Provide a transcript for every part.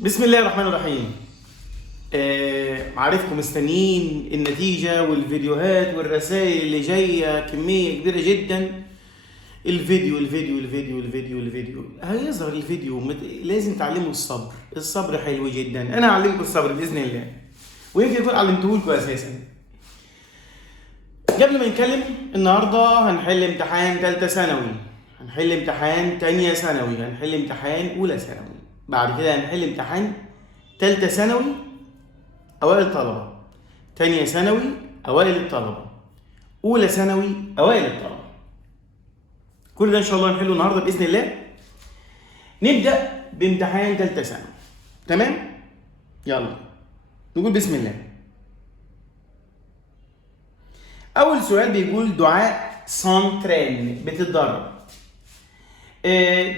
بسم الله الرحمن الرحيم. عارفكم مستنيين النتيجة والفيديوهات والرسائل اللي جاية كمية كبيرة جدا. الفيديو هيظهر الفيديو لازم تعلموا الصبر. الصبر حلو جدا، انا هعلمكم الصبر باذن الله، ويمكن يكون علمته لكم اساسا. قبل ما نتكلم النهارده هنحل امتحان ثالثه ثانوي، هنحل امتحان ثانيه ثانوي، هنحل امتحان اولى ثانوي، بعد كده هنحل امتحان ثالثه ثانوي اوائل الطلبه، ثانيه ثانوي اوائل الطلبه، اولى ثانوي اوائل الطلبه. كل ده ان شاء الله هنحله النهارده باذن الله. نبدا بامتحان ثالثه ثانوي. تمام؟ يلا نقول بسم الله. اول سؤال بيقول دعاء سانترين بتتدرب.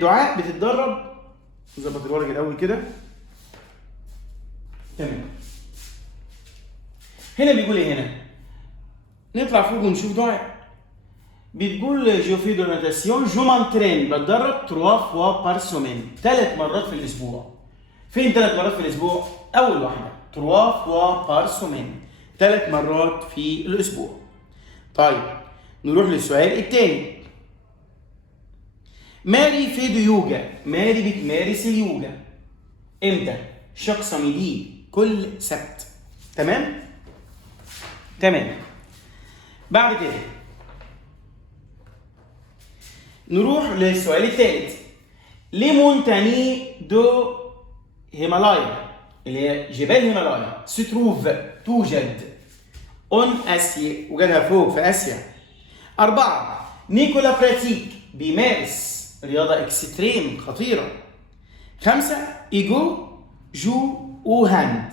دعاء بتتدرب. نظبط الورق الاول كده. تمام. هنا بيقول ايه؟ هنا نطلع فوق ونشوف دعاء. بتقول جو في دو ناتاسيون جو مانترين، بتدرب 3 فوا بار سومين، 3 مرات في الاسبوع. فين 3 مرات في الاسبوع؟ اول واحده 3 فوا بار سومين، 3 مرات في الاسبوع. طيب نروح للسؤال الثاني. ماري في دو يوجا، ماري بتمارس اليوجا امتى؟ شاك ساميدي، كل سبت. تمام؟ تمام. بعد كده نروح للسؤال الثالث. لي مونتاني دو هيمالايا، اللي هي جبال هيمالايا، ستروف توجد اون اسيا، وجدها فوق في اسيا. 4 نيكولا براتيك بيمارس رياضة اكستريم خطيرة. 5 ايجو جو او هاند.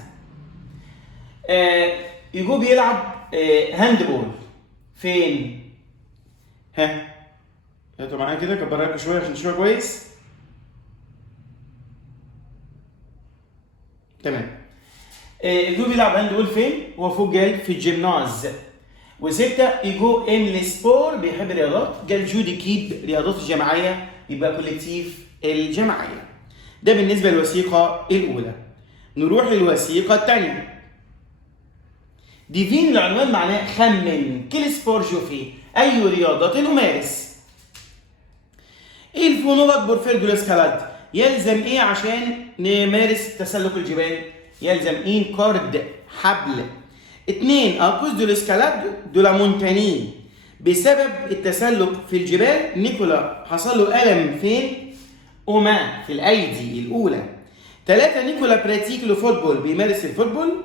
ايجو بيلعب هاند بول. فين؟ ها هاتوا معايا كده، كبرها لكم شويه عشان تشوفها كويس. تمام. ايجو بيلعب هاند بول فين؟ هو فوق قال في الجيمناز. و6 ايجو ام لي سبور، بيحب الرياضات. قال جو ديكيب، رياضات الجماعيه، يبقى كولكتيف الجماعيه. ده بالنسبه للوثيقه الاولى. نروح للوثيقه الثانيه. ديفين العنوان معناه خمن. كل سبور جو فيه، اي رياضه نمارس. ايه الفنون بور دو الاسكالاد؟ يلزم ايه عشان نمارس تسلق الجبال؟ يلزم ايه كورد، حبل. 2 اكوز دو الاسكالاد دو لا مونتاني، بسبب التسلق في الجبال نيكولا حصل له الم فين؟ اوما، في الايدي الاولى. 3 نيكولا براتيك لو فوتبول، بيمارس الفوتبول.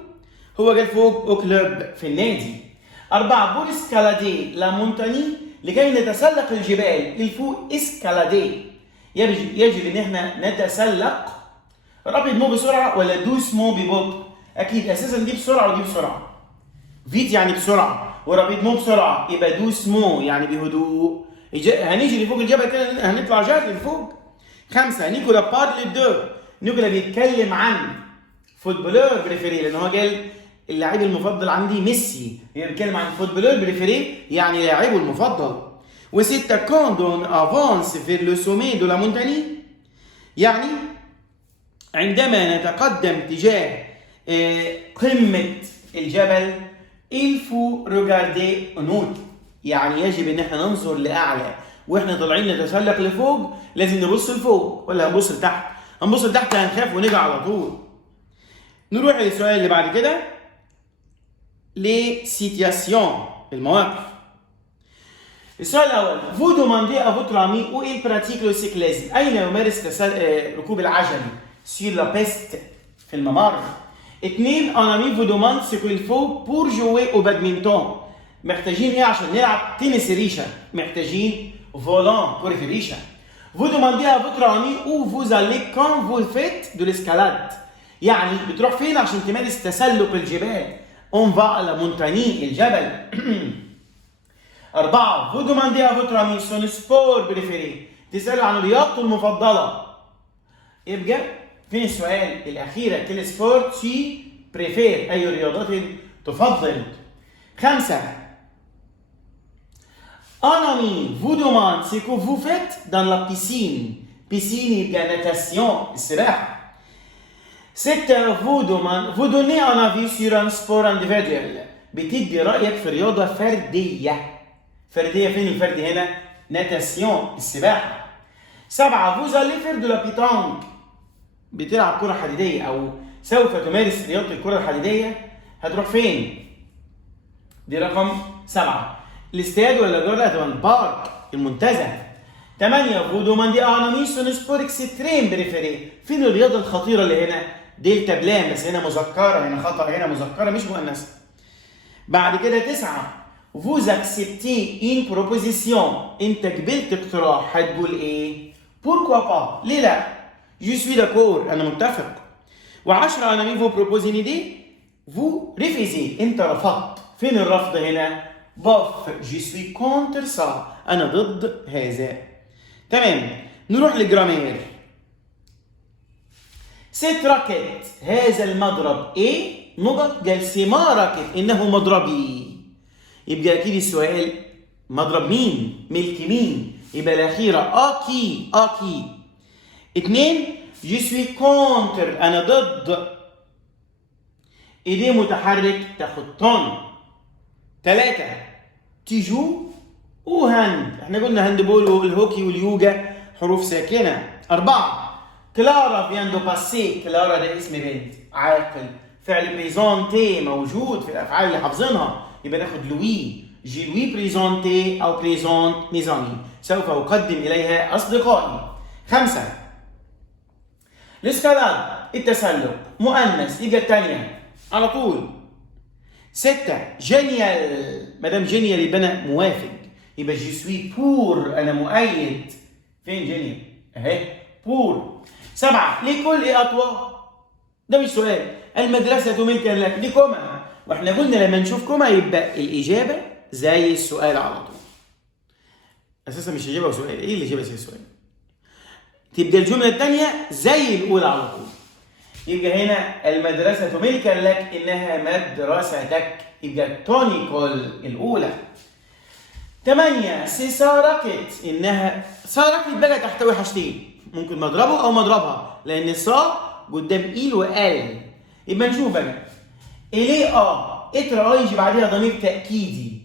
هو قال فوق او كلوب، في النادي. 4 بور اسكالادي لا مونتاني، لكي نتسلق الجبال. الفوق اسكالادي، يجب ان احنا نتسلق. رابيد مو بسرعه ولا دوس مو ببطء؟ اكيد اساسا دي بسرعه ودي بسرعه. فيت يعني بسرعه، ورابيد مو بسرعه، يبقى دوس مو يعني بهدوء. هنيجي لفوق الجبل كده، هنطلع جات لفوق. 5 نيكولا بارلي دو، نيكولا بيتكلم عن فوتبولور بريفيري، لان هو قال اللاعب المفضل عندي ميسي، بيتكلم عن فوتبولور بريفيري يعني لاعبه المفضل. و6 كوندون افونس في لو سومي دو لا مونتاني، يعني عندما نتقدم تجاه قمة الجبل il faut regarder en haut، يعني يجب ان احنا ننظر لاعلى. واحنا طالعين نتسلق لفوق لازم نبص لفوق، ولا هنبص لتحت؟ هنبص لتحت هنخاف ونرجع على طول. نروح للسؤال اللي بعد كده. لي سيتياسيون، المواقف. السؤال الاول. vous demandez à votre ami où il pratique le cyclisme، اين يمارس ركوب العجل؟ sur la piste، في الممر. 2 un ami vous demande ce qu'il faut pour jouer au badminton، محتاجين ايه عشان نلعب تنس ريشه؟ محتاجين فولان، كرة الريشه. vous demandez à votre ami où vous allez quand vous faites de l'escalade، يعني بتروح فين عشان تمارس تسلق الجبال؟ on va à la montagne، الجبل. 4 vous demandez à votre ami son sport préféré، تسأل عن رياضته المفضلة. يبقى فين السؤال الأخيرة؟ كل سبورت تي بريفير، أي رياضات تفضل. 5 un ami vous demande ce que vous faites dans la piscine، piscine يبقى ناتاسيون، السباحة. 6 vous donnez un avis sur un sport individuel. بتدي رأيك في رياضة فردية. فردية فين الفرد هنا؟ ناتاسيون السباحة. 7 vous allez faire de la pétanque. بتلعب كرة حديدية أو سوف تمارس رياضة الكرة الحديدية. هتروح فين؟ دي رقم 7. الاستاد ولا الرياضة هتبقى البارك المنتزه. 8 vous demandez à un ami son sport extrême préféré. فين الرياضة الخطيرة اللي هنا؟ دلتا بلان، بس هنا مذكرة، هنا خطأ، هنا مذكرة مش مؤنثة. بعد كده 9 vous acceptez une proposition. انت قبلت اقتراح، هتقول ايه؟ pourquoi pas؟ ليه لا؟ je suis d'accord، انا متفق. و10 un ami vous propose une idée vous refusez، انت رفضت. فين الرفض هنا؟ bof je suis contre ça، انا ضد هذا. تمام، نروح للجرامير. سيت راكيت، هذا المضرب ايه؟ نقط. قال سي ما راكيت، انه مضربي. يبقى اكيد السؤال مضرب مين؟ ملك مين؟ يبقى الاخيره اكي اكي. 2 je suis contre، انا ضد. ايديه متحرك تاخد طن. 3 تيجو وهاند، احنا قلنا هاند بول والهوكي واليوجا حروف ساكنه. 4 كلارا فيان دو باسي، كلارا ده اسم بنت عاقل، فعل بريزونتي موجود في الافعال اللي حافظينها، يبقى ناخد لوي. جي لوي بريزونتي او بريزونت ميزامي، سوف اقدم اليها اصدقائي. 5 الاسكالاد التسلق مؤنث، يبقى الثانيه على طول. 6 جينيال، ما دام جينيال يبقى انا موافق، يبقى جي سوي بور، انا مؤيد. فين جينيال؟ اهي بور. 7 لكل اطوا، ده مش سؤال. المدرسة ملكا لك، دي كوما، واحنا قلنا لما نشوف كوما يبقى الإجابة زي السؤال على طول. أساسا مش إجابة وسؤال، إيه الإجابة زي السؤال؟ تبقى الجملة الثانية زي الأولى على طول. يبقى هنا المدرسة ملكا لك، إنها مدرستك، يبقى تونيكول الأولى. 8 سي ساركت، إنها ساركت بقى تحتوي حاجتين، ممكن مضربه أو مضربها، لأن صا قدام إيل وآل. يبقى نشوف بقى إليه اترى يجي بعدها ضمير تأكيدي،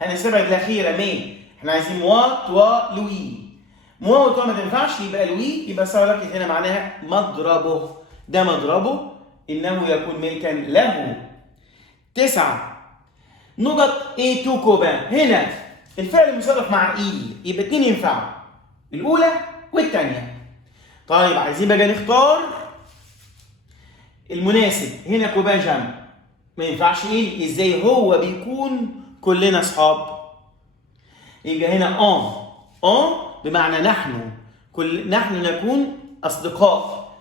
هنستبعد الأخيرة مين؟ إحنا عايزين موا توا لوي. موا وتوا ما تنفعش، يبقى لوي، يبقى ساركت هنا معناها مضربه، ده مضربه، إنه يكون ملكا له. 9 نقط اي تو كوبان، هنا الفعل مصرف مع إيل، يبقى 2 ينفعوا، الأولى والثانية. طيب عايزين بقى نختار المناسب. هنا كوبان جنب، ما ينفعش إيه؟ ازاي هو بيكون كلنا اصحاب؟ يبقى هنا ان بمعنى نحن، نحن نكون اصدقاء.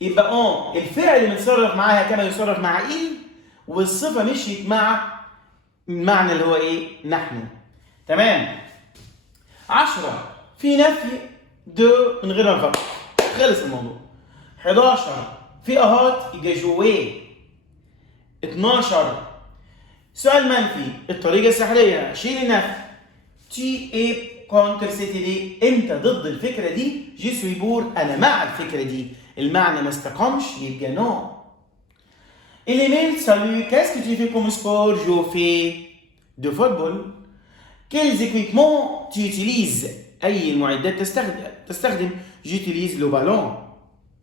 يبقى الفعل متصرف معاها كما يصرف مع إيه، والصفة مشيت مع المعنى اللي هو ايه؟ نحن. تمام. 10 في نفي دو من غير ما نفكر، خلص الموضوع. 11 في اهات يبقى جويه. 12 سؤال منفي، الطريقة السحرية، شيل النفي. تي اي كونتر سيتي دي، انت ضد الفكرة دي. جي سوي بور، انا مع الفكرة دي. المعنى ما استقامش، يبقى نو. الايميل سالو كاسكو تي في كوم سبور؟ جو في دو فوتبول. كيلز ايكويبمون تي يوتيليز؟ اي المعدات تستخدم؟ جيتيليز لو بالون،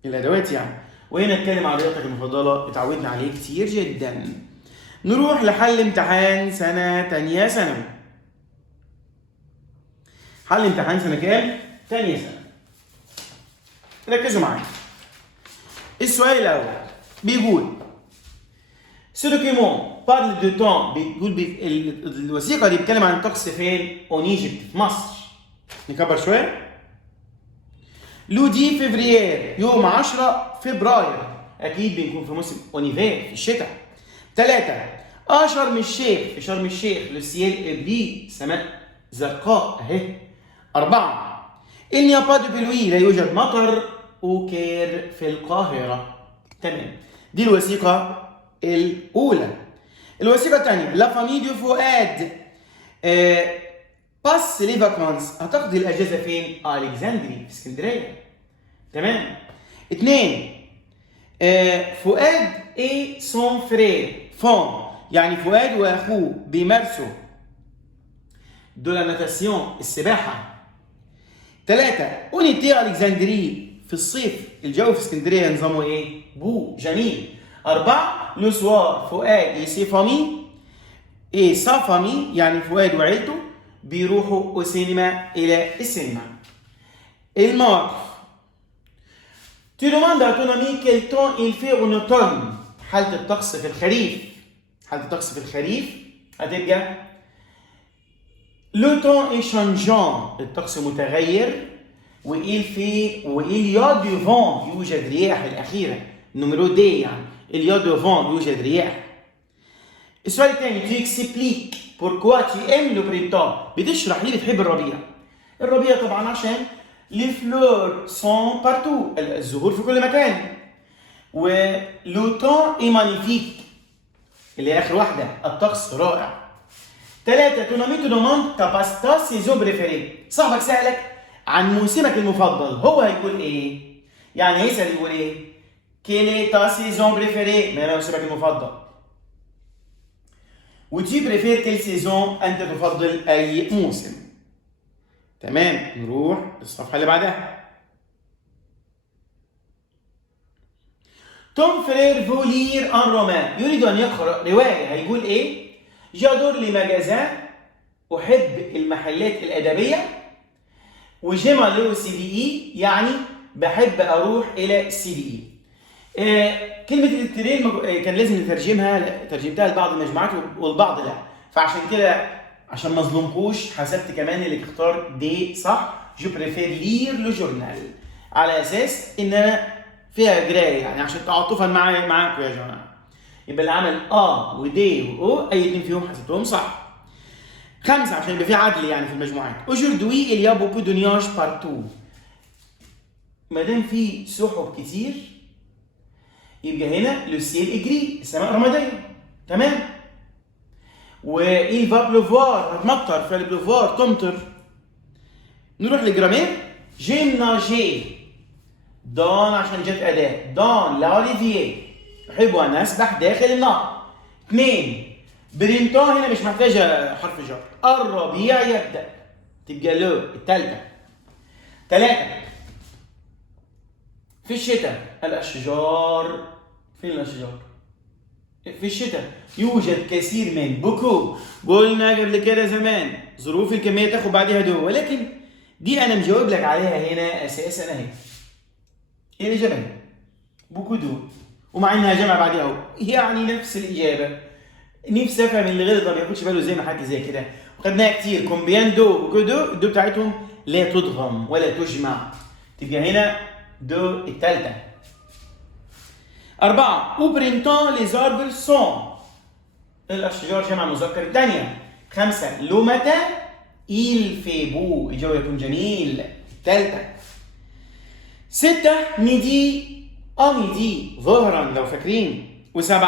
الادوات يعني. وهنا نتكلم عن رياضتك المفضله، اتعودنا عليه كتير جدا. نروح لحل امتحان سنه تانية ثانوي. حل امتحان سنه كام؟ تانية ثانوي. ركزوا معايا. السؤال الاول بيقول ce document parle de temps، بيقول الوثيقه دي بتتكلم عن الطقس فين؟ اون ايجيبت، في مصر. نكبر شويه. لو 10 فبراير، يوم 10 فبراير، اكيد بيكون في موسم اونيفير، في الشتاء. 3 شرم الشيخ، في شرم الشيخ، لو سييل ابلي، سماء زرقاء اهي. 4 il n'y a pas de pluie، لا يوجد مطر، وكير في القاهره. تمام، دي الوثيقه الاولى. الوثيقه الثانيه، لا فامي دو فؤاد باس لي فاكانس، هتقضي الاجازه فين؟ الكسندري، في اسكندريه. تمام. 2 فؤاد et son frère font يعني فؤاد واخوه بيمارسوا de la natation السباحه. 3 اونيتي الكسندري في الصيف الجو في اسكندريه نظامه ايه؟ بو جميل. 4 لو سوار فؤاد et ses familles et sa famille يعني فؤاد وعيلته بيروحوا السينما الى السينما. المواقف. Tu demandes à ton ami quel temps il fait en automne. حالة الطقس في الخريف. حالة الطقس في الخريف هتبقى le temps est changeant. الطقس متغير. وإل y a du vent يوجد رياح الأخيرة. نمرو دي يعني. Il y a du vent يوجد رياح. السؤال الثاني tu expliques pourquoi tu aimes le printemps. بتشرح ليه بتحب الربيع. الربيع طبعا عشان les fleurs sont partout. الزهور في كل مكان. و le temps est magnifique. اللي هي آخر واحدة. الطقس رائع. 3 ton ami te demande ta saison préférée. صاحبك سألك عن موسمك المفضل. هو هيقول إيه؟ يعني هيسأل يقول إيه؟ quelle est ta saison préférée؟ ما موسمك المفضل. و tu préfères quelle saison؟ أنت تفضل أي موسم. تمام نروح للصفحة اللي بعدها. توم فرير فو لير ان رومان يريد أن يقرأ رواية. هيقول إيه؟ جادور لي ماجازان أحب المحلات الأدبية. وجيما لو سي دي إي يعني بحب أروح إلى السي دي إي. كلمة الترين كان لازم نترجمها. ترجمتها لبعض المجموعات والبعض لا. فعشان كده عشان ما اظلمكوش حسبت كمان اللي اختار دي صح. جو بريفير لير لو جورنال على اساس انها فيها قرايه يعني عشان تعاطفا معاكم يا جماعه. يبقى اللي عمل ودي واو اي اتنين فيهم حسبتهم صح. 5 عشان يبقى في عدل يعني في المجموعات. اوجوردوي il y a beaucoup de nuages partout. ما دام في سحب كتير يبقى هنا لو سيل اجري السماء رماديه. تمام. وإل فا بلوفوار هتمطر. فالبلوفوار تمطر. نروح لجرامير. جيم ناجي دون عشان جت أداة. دون لا ريفيير أحب أن أسبح داخل النهر. 2 برينتون هنا مش محتاجة حرف جر. الربيع يبدأ تبقى لو الثالثة. 3 في الشتاء الأشجار. فين الأشجار؟ في الشتاء يوجد كثير من بوكو. قلنا قبل كده زمان ظروف الكمية تاخد بعدها دو. ولكن دي أنا مجاوب لك عليها هنا أساسا أهي. إيه الإجابة؟ بوكو دو. ومع إنها جمع بعدها أهو يعني نفس الإجابة. نفسي أفهم اللي غلط ما ياخدش باله زي ما حكي زي كده. وخدناها كتير. كومبيان دو بوكو دو. الدو بتاعتهم لا تضغم ولا تجمع. تبقى هنا دو الثالثة. 4 au printemps les arbres sont. الأشجار جمع مذكر الثانية. 5 لو متى il fait beau الجو يكون جميل. الثالثة. 6 ميدي ميدي ظهرا لو فاكرين. و7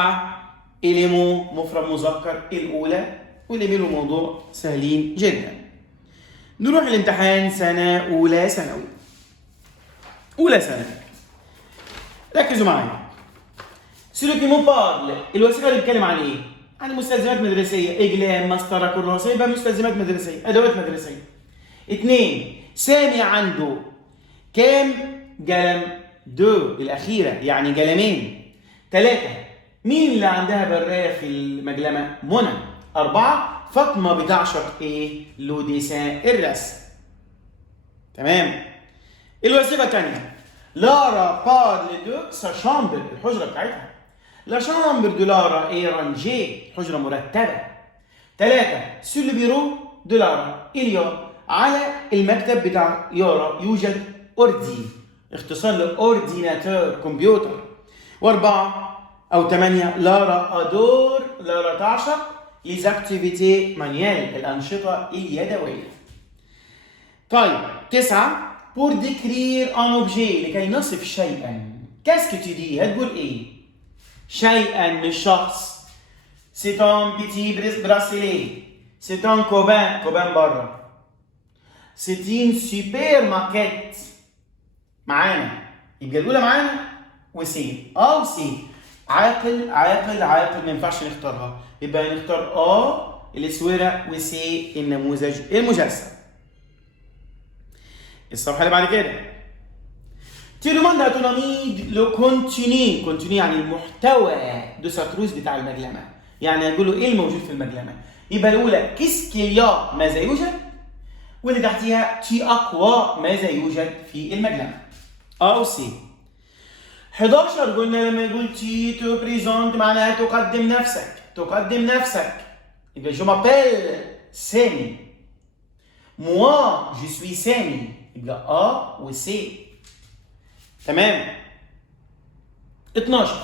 إليمو مفرد مذكر الأولى. واللي له موضوع سهلين جدا. نروح الامتحان سنة أولى ثانوي. أولى ثانوي ركزوا معايا. سلوكي بارل الوثيقة اللي بتتكلم عن ايه؟ عن مستلزمات مدرسية. اقلام مسطرة كراسة يبقى مستلزمات مدرسية ادوات مدرسية. 2 سامي عنده كام قلم؟ دو الأخيرة يعني قلمين. 3 مين اللي عندها براية في المجلمة؟ منى. 4 فاطمة بتعشق ايه؟ لو ديسان الرسم. تمام. الوثيقة الثانية لارا بارل دو سا شامبر الحجرة بتاعتها. لا شامبر دو لارا اي رانجي حجرة مرتبة. 3 سو لو بيرو دو لارا إليا على المكتب بتاع يارا يوجد أوردي اختصار لأورديناتور كمبيوتر. 4 أو 8 لارا تعشق les activités manuelles الأنشطة اليدوية. طيب 9 pour décrire un objet لكي نصف شيئا. qu'est-ce que tu dis؟ هتقول ايه؟ شيئا من شخص. c'est un petit bracelet. c'est un copain برا. c'est une super maquette معانا. يبقى الأولى معانا وسي. اه وسي. عاقل عاقل عاقل ما ينفعش نختارها، يبقى نختار الاسوره وسي النموذج المجسم. الصفحه اللي بعد كده. Tu demandes à ton ami le contenu، contenu يعني المحتوى de sa trousse بتاع المجلمه، يعني اقول له ايه الموجود في المجلمه. يبقى الاولى qu'est-ce qu'il y a ماذا يوجد، واللي تحتيها tu as quoi ماذا يوجد في المجلمه. او سي. 11 قلنا لما يقول تي تو بريزونت معناها تقدم نفسك، تقدم نفسك. يبقى جو مابيل سامي، موا جو سوي سامي، يبقى وسي. تمام. 12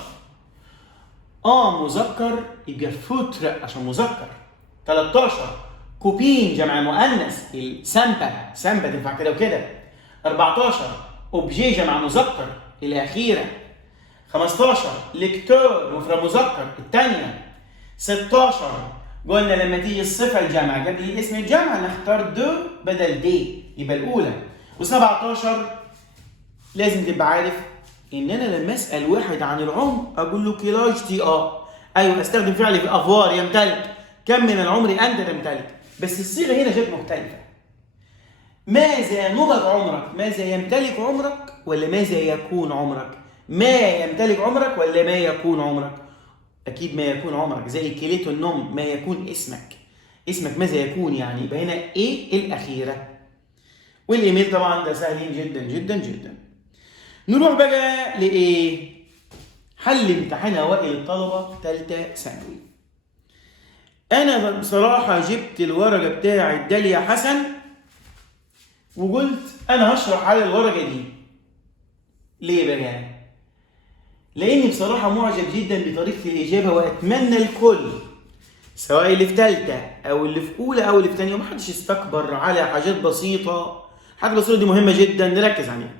مذكر يبقى فوتر عشان مذكر. 13 كوبين جمع مؤنث السامبا، سامبا تنفع كده وكده. 14 اوبجي جمع مذكر الاخيره. 15 ليكتور مفرد مذكر الثانيه. 16 قلنا لما تيجي الصفه الجمع قبل الاسم الجمع نختار دو بدل دي، يبقى الاولى. و17 لازم تبقى عارف ان انا لما اسال واحد عن العمر اقول له كيلاج تي ايوه استخدم فعل في افوار يمتلك، كم من العمر انت تمتلك، بس الصيغه هنا جت مختلفه. ماذا نضج عمرك؟ ماذا يمتلك عمرك ولا ماذا يكون عمرك؟ ما يمتلك عمرك ولا ما يكون عمرك؟ اكيد ما يكون عمرك، زي كليته النوم ما يكون اسمك. اسمك ماذا يكون يعني، يبقى هنا ايه الاخيره. والايميل طبعا ده سهلين جدا جدا جدا. نروح بقى لايه؟ حل امتحان اوائل الطلبه ثالثه ثانوي. انا بصراحه جبت الورقه بتاعه داليا حسن وقلت انا هشرح على الورقه دي. ليه بقى؟ لاني بصراحه معجب جدا بطريقه الاجابه، واتمنى الكل سواء اللي في ثالثه او اللي في اولى او اللي في ثانيه ومحدش يستكبر على حاجات بسيطه. حاجه بسيطه دي مهمه جدا نركز عليها.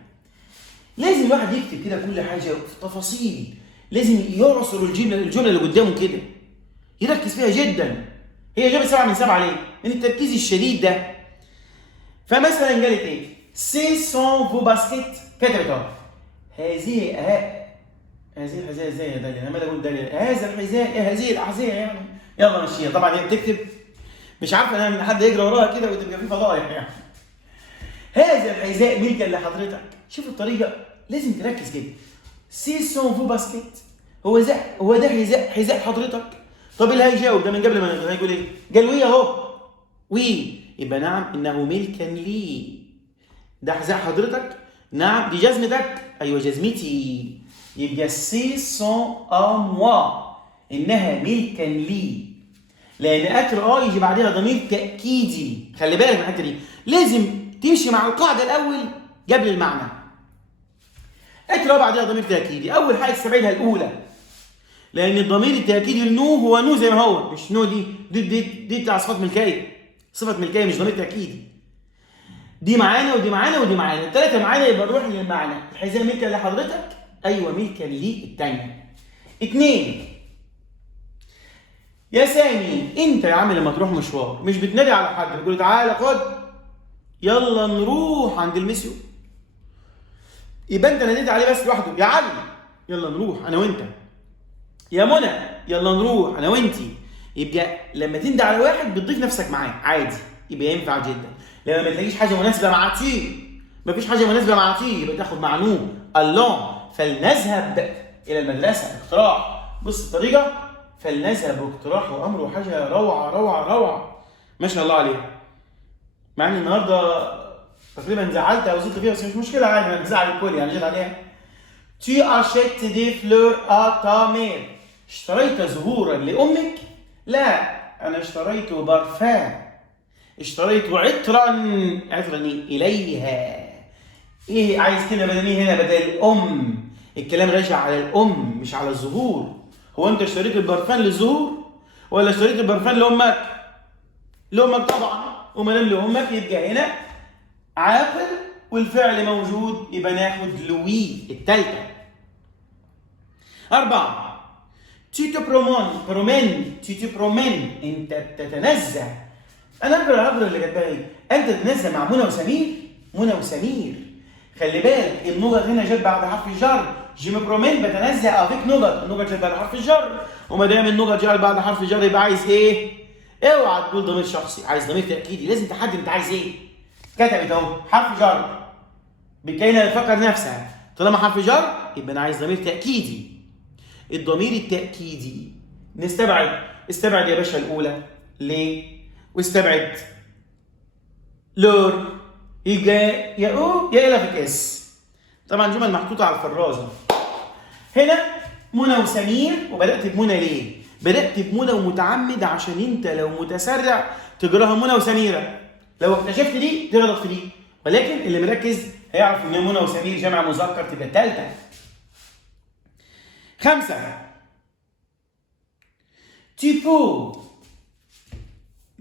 لازم الواحد يكتب كده كل حاجه في تفاصيل، لازم يعصر الجمله اللي قدامه كده يركز فيها جدا. هي جابت 7 من 7 ليه؟ من التركيز الشديد ده. فمثلا قالت ايه؟ سي سون فو باسكيت، كتبت هذه الحذاء ازاي يا داليا؟ انا مالي اقول داليا، هذا الحذاء هذه الاحذيه يعني. يلا مشيها. طبعا هي بتكتب مش عارفه ان حد يجري وراها كده وتبقى في فضايح يعني. هذا الحذاء ملكا لحضرتك. شوف الطريقه، لازم تركز كده. سي سون فو باسكيت، هو ده حذاء حضرتك. طب اللي هيجاوب ده من قبل ما هيقول ايه؟ قال وي اهو. وي يبقى نعم انه ملكا لي. ده حذاء حضرتك؟ نعم. دي جزمتك؟ ايوه جزمتي. يبقى سي سون ا موا، انها ملكا لي. لان اتر يجي بعدها ضمير تاكيدي. خلي بالك من الحته دي، لازم تمشي مع القاعده الاول قبل المعنى. اتر بعدها ضمير تاكيدي. اول حاجه تستبعدها الاولى، لان الضمير التاكيدي النو هو نو زي ما هو، مش نو دي بتاع صفات ملكيه. صفه ملكيه مش ضمير تاكيدي. دي معانا ودي معانا ودي معانا، الثلاثه معانا. يبقى نروح للمعنى. الحذاء ملكا لحضرتك؟ ايوه ملكا لي. الثانيه. 2 يا سامي، انت يا عم لما تروح مشوار مش بتنادي على حد بتقول تعالى خد يلا نروح عند المسيو؟ يبقى انت ناديت عليه بس لوحده. يا علي يلا نروح انا وانت. يا منى يلا نروح انا وانتي. يبقى لما تندى على واحد بتضيف نفسك معاه عادي، يبقى ينفع جدا. لما ما تلاقيش حاجه مناسبه مع تي، مفيش حاجه مناسبه مع تي، يبقى تاخد مع نو. اللون فلنذهب الى المدرسه. اقتراح. بص الطريقه، فلنذهب واقتراح وامر وحاجه روعه روعه روعه ما شاء الله عليها. مع ان النهارده تقريبا زعلت او زدت فيها بس مش مشكله عادي، انا بزعل الكل يعني جيت عليها. Tu achètes des fleurs à ta mère. اشتريت زهورا لامك؟ لا، انا اشتريت برفان. اشتريت عطرا اليها. ايه عايز كده بدل مين هنا؟ بدل الام. الكلام راجع على الام مش على الزهور. هو انت اشتريت البرفان للزهور ولا اشتريت البرفان لامك؟ لامك طبعا. وما دام لامك يبقى هنا عاقل والفعل موجود، يبقى ناخد لوي الثالثه. 4 tu te promènes انت تتنزه. انا اقرا اللي جنبها ايه؟ انت تتنزه مع منى وسمير. منى وسمير. خلي بالك النظر هنا جت بعد حرف الجر جي مي برومين بتنزه افيك نقط، النقط اللي بعد حرف الجر، وما دام النقط جايه بعد حرف الجر يبقى عايز ايه؟ اوعى تقول ضمير شخصي، عايز ضمير تاكيدي، لازم تحدد انت عايز ايه. كتبت اهو حرف جر بكي لا تفكر نفسها، طالما حرف جر يبقى انا عايز ضمير تاكيدي. الضمير التاكيدي استبعد يا باشا الاولى ليه؟ واستبعد لور، يبقى يا او يا الا في اس. طبعا جمل محطوطه على الفرازه. هنا منى وسمير، وبدات بمنى ليه؟ بدات بمنى ومتعمد عشان انت لو متسرع تجراها منى وسميره، لو اكتشفت دي تغلط في دي، ولكن اللي مركز هيعرف ان منى وسمير جمع مذكر تبقى الثالثه. 5 tu peux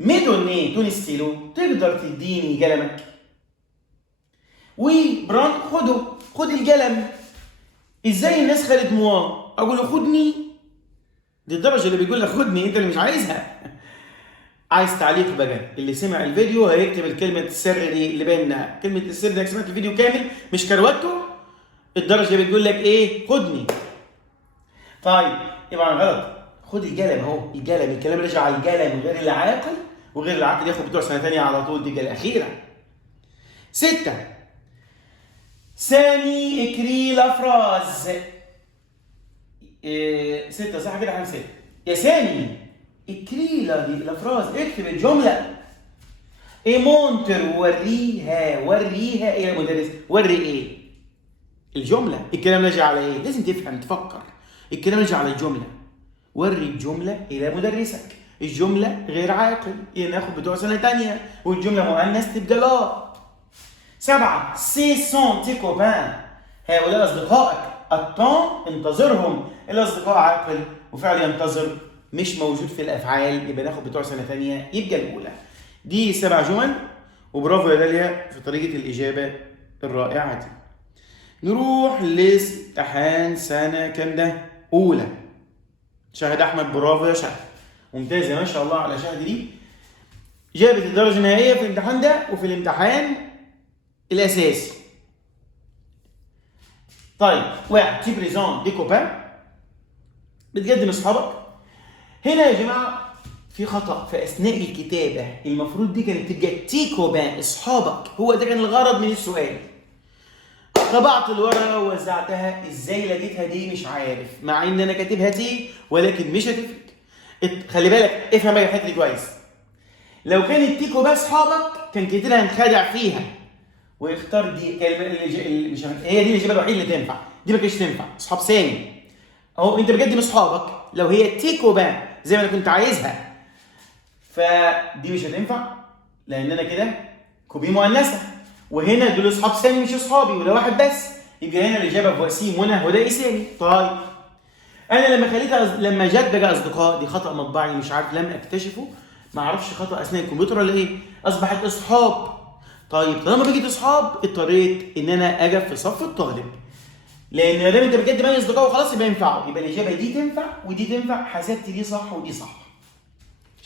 me donner ton stylo، تقدر تديني قلمك. وي بران خد القلم. ازاي الناس خدت موا؟ اقول له خدني، دي الدرجه اللي بيقول لك خدني انت اللي مش عايزها. عايز تعليق بقى، اللي سمع الفيديو هيكتب الكلمه السر دي اللي بيننا، كلمه السر دي سمعت الفيديو كامل مش كروته، الدرجه اللي بتقول لك ايه؟ خدني. طيب يبقى غلط، خد القلم اهو، الكلام رجع على القلم غير العاقل، وغير العاقل ياخد بتوع سنه ثانيه على طول، دي الاخيره. 6 سامي اكري لا فراز. 6 صح كده يا 6 يا سامي اكري لا فراز، اكتب الجمله. مونتر وريها ايه يا مدرس؟ وري ايه؟ الجمله. الكلام راجع على ايه؟ لازم تفهم تفكر، الكلام راجع على الجمله. وري الجمله الى مدرسك، الجمله غير عاقل ناخد بتوع سنه ثانيه، والجمله مؤنث تبقى لا. 7 سي سون تي كوبان، هؤلاء اصدقائك. الطون انتظرهم، الاصدقاء عاقل وفعل ينتظر مش موجود في الافعال، يبقى ناخد بتوع سنه ثانيه يبقى الاولى. دي 7 جمل، وبرافو يا داليا في طريقه الاجابه الرائعه دي. نروح لامتحان سنه كام ده؟ اولى. شاهد احمد برافو يا شاهد، ممتازه ما شاء الله على شاهد، دي جابت الدرجه النهائيه في الامتحان ده وفي الامتحان الاساسي. طيب 1 تي بريزون دي كوبان، بتقدم اصحابك. هنا يا جماعه في خطا في اثناء الكتابه، المفروض دي كانت تبقى تي كوبان اصحابك، هو ده كان الغرض من السؤال. طبعت الورقه ووزعتها، ازاي لقيتها دي مش عارف، مع ان انا كاتبها تي ولكن مش هتفرق. خلي بالك افهم بقى الحته دي كويس. لو كانت تي كوبان اصحابك كان كتير هنخدع فيها ويختار دي كلمه اللي مش هي دي الاجابه الوحيده اللي تنفع، دي ما كانتش تنفع. اصحاب سامي اهو، انت بتقدم اصحابك، لو هي تي كوبان زي ما انا كنت عايزها فدي مش هتنفع، لان انا كده كوبي مؤنثه، وهنا دول اصحاب سامي مش اصحابي وده واحد بس، يبقى هنا الاجابه بوسيم منى هدى سامي. طيب انا لما جت بقى اصدقاء، دي خطا مطبعي مش عارف لم اكتشفه، ما اعرفش خطا اثناء الكمبيوتر ولا ايه، اصبحت اصحاب. طيب طالما بقيت اصحاب اضطريت ان انا اجي في صف الطالب، لان ما دام انت بتقدم اي اصدقاء وخلاص يبقى ينفعوا، يبقى الاجابه دي تنفع ودي تنفع، حسبت دي صح ودي صح.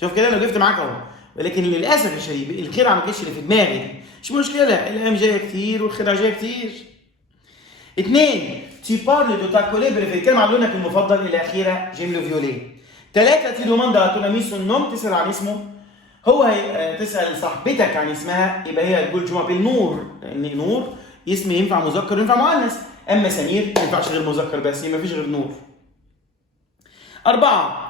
شوف كده انا وقفت معاك اهو، ولكن للاسف يا شريف الخير ما كانش اللي في دماغي دي، مش مشكله، الايام جايه كتير والخدعه جايه كتير. 2 تي بارل دو تا كوليبر، في الكلمه عن لونك المفضل الى اخره جيم لو فيولي. 3 تي دوماندا تو لامي سون نوم، تسال عن اسمه، هو تسال صاحبتك عن اسمها، يبقى هي تقول جمع بالنور، لان نور اسم ينفع مذكر وينفع مؤنث، اما سمير ما ينفعش غير مذكر بس، ما فيش غير نور. 4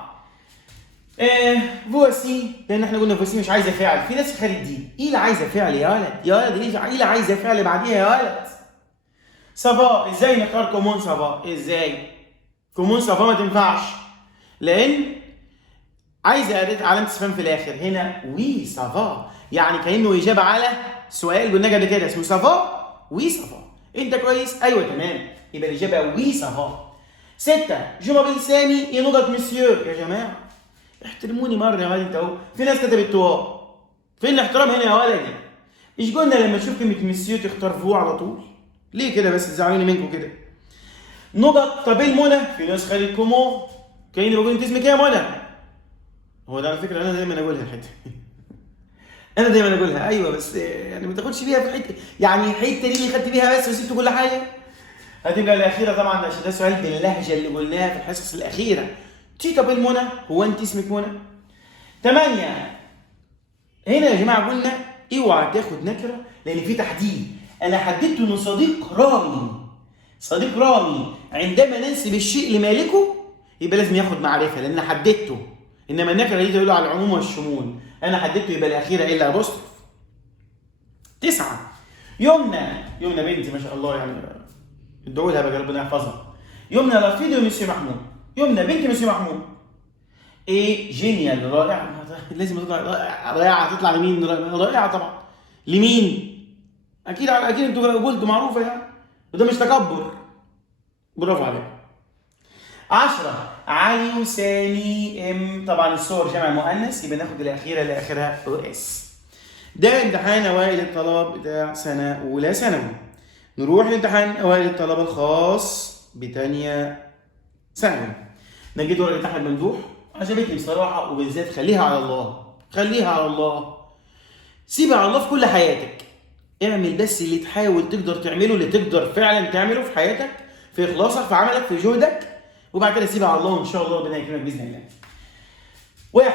فوسي، لان احنا قلنا فوسي مش عايزه فعل، في ناس خدت دي، ايه اللي عايزه فعل يا ولد؟ يا ولد ايه اللي عايزه فعل بعديها يا ولد؟ سافا، ازاي نختار كومون سافا؟ ازاي؟ كومون سافا ما تنفعش، لان عايزه اداه علامه استفهام في الاخر، هنا وي سافا، يعني كانه اجابه على سؤال قلنا قبل كده اسمه سافا وي سافا. انت كويس؟ ايوه تمام، يبقى الاجابه وي سافا. 6 جو مابيل سامي ايه نقط مسيو، يا جماعه احترموني مره يا ولد انت اهو، في ناس كتبت توا، فين الاحترام هنا يا ولدي؟ ايش قلنا لما تشوف كلمه مسيو تختار فو على طول؟ ليه كده بس تزعلوني منكم كده؟ نقط. طب ايه المنى؟ في ناس خدت كومون، كاني بقول انت اسمك ايه يا منى؟ هو ده على فكره انا دايما اقولها الحته انا دايما اقولها، ايوه بس يعني ما تاخدش بيها في حته، يعني الحته دي اللي خدت بيها بس وسبت كل حاجه. هتبقى الأخيرة طبعا عشان ده سؤال باللهجة اللي قلناها في الحصص الأخيرة. طب المنى، هو أنت اسمك منى؟ 8. هنا يا جماعة قلنا اوعى تاخد نكرة لأن في تحديد. أنا حددت إنه صديق رامي. صديق رامي عندما ننسب الشيء لمالكه يبقى لازم ياخد معرفة لأن حددته. إنما النكرة دي تدل على العموم والشمول. أنا حددته يبقى الأخيرة إلا أبوستروف. 9. يمنى بنتي ما شاء الله يعني ادعوا لها بقى ربنا يحفظها. يمنى رافيدو مسيو محمود. يمنى بنت مسيو محمود. ايه جينيال رائع. لازم تطلع رائعه. تطلع لمين؟ رائعه طبعا. لمين؟ اكيد انتوا قلتوا معروفه يعني. وده مش تكبر. برافو عليك. 10. علي وسامي ام. طبعا الصور جمع مؤنث يبقى ناخد الاخيره اللي اخرها او اس. ده امتحان اوائل الطلاب بتاع سنه اولى ثانوي. نروح لامتحان اوائل الطلبه الخاص بتانية ثانوي. نجد ورقه احمد ممدوح عجبتني بصراحه، وبالذات خليها على الله. خليها على الله. سيبها على الله في كل حياتك. اعمل بس اللي تحاول تقدر تعمله، اللي تقدر فعلا تعمله في حياتك، في اخلاصك، في عملك، في جهدك، وبعد كده سيبها على الله وان شاء الله ربنا يكرمك باذن الله. 1.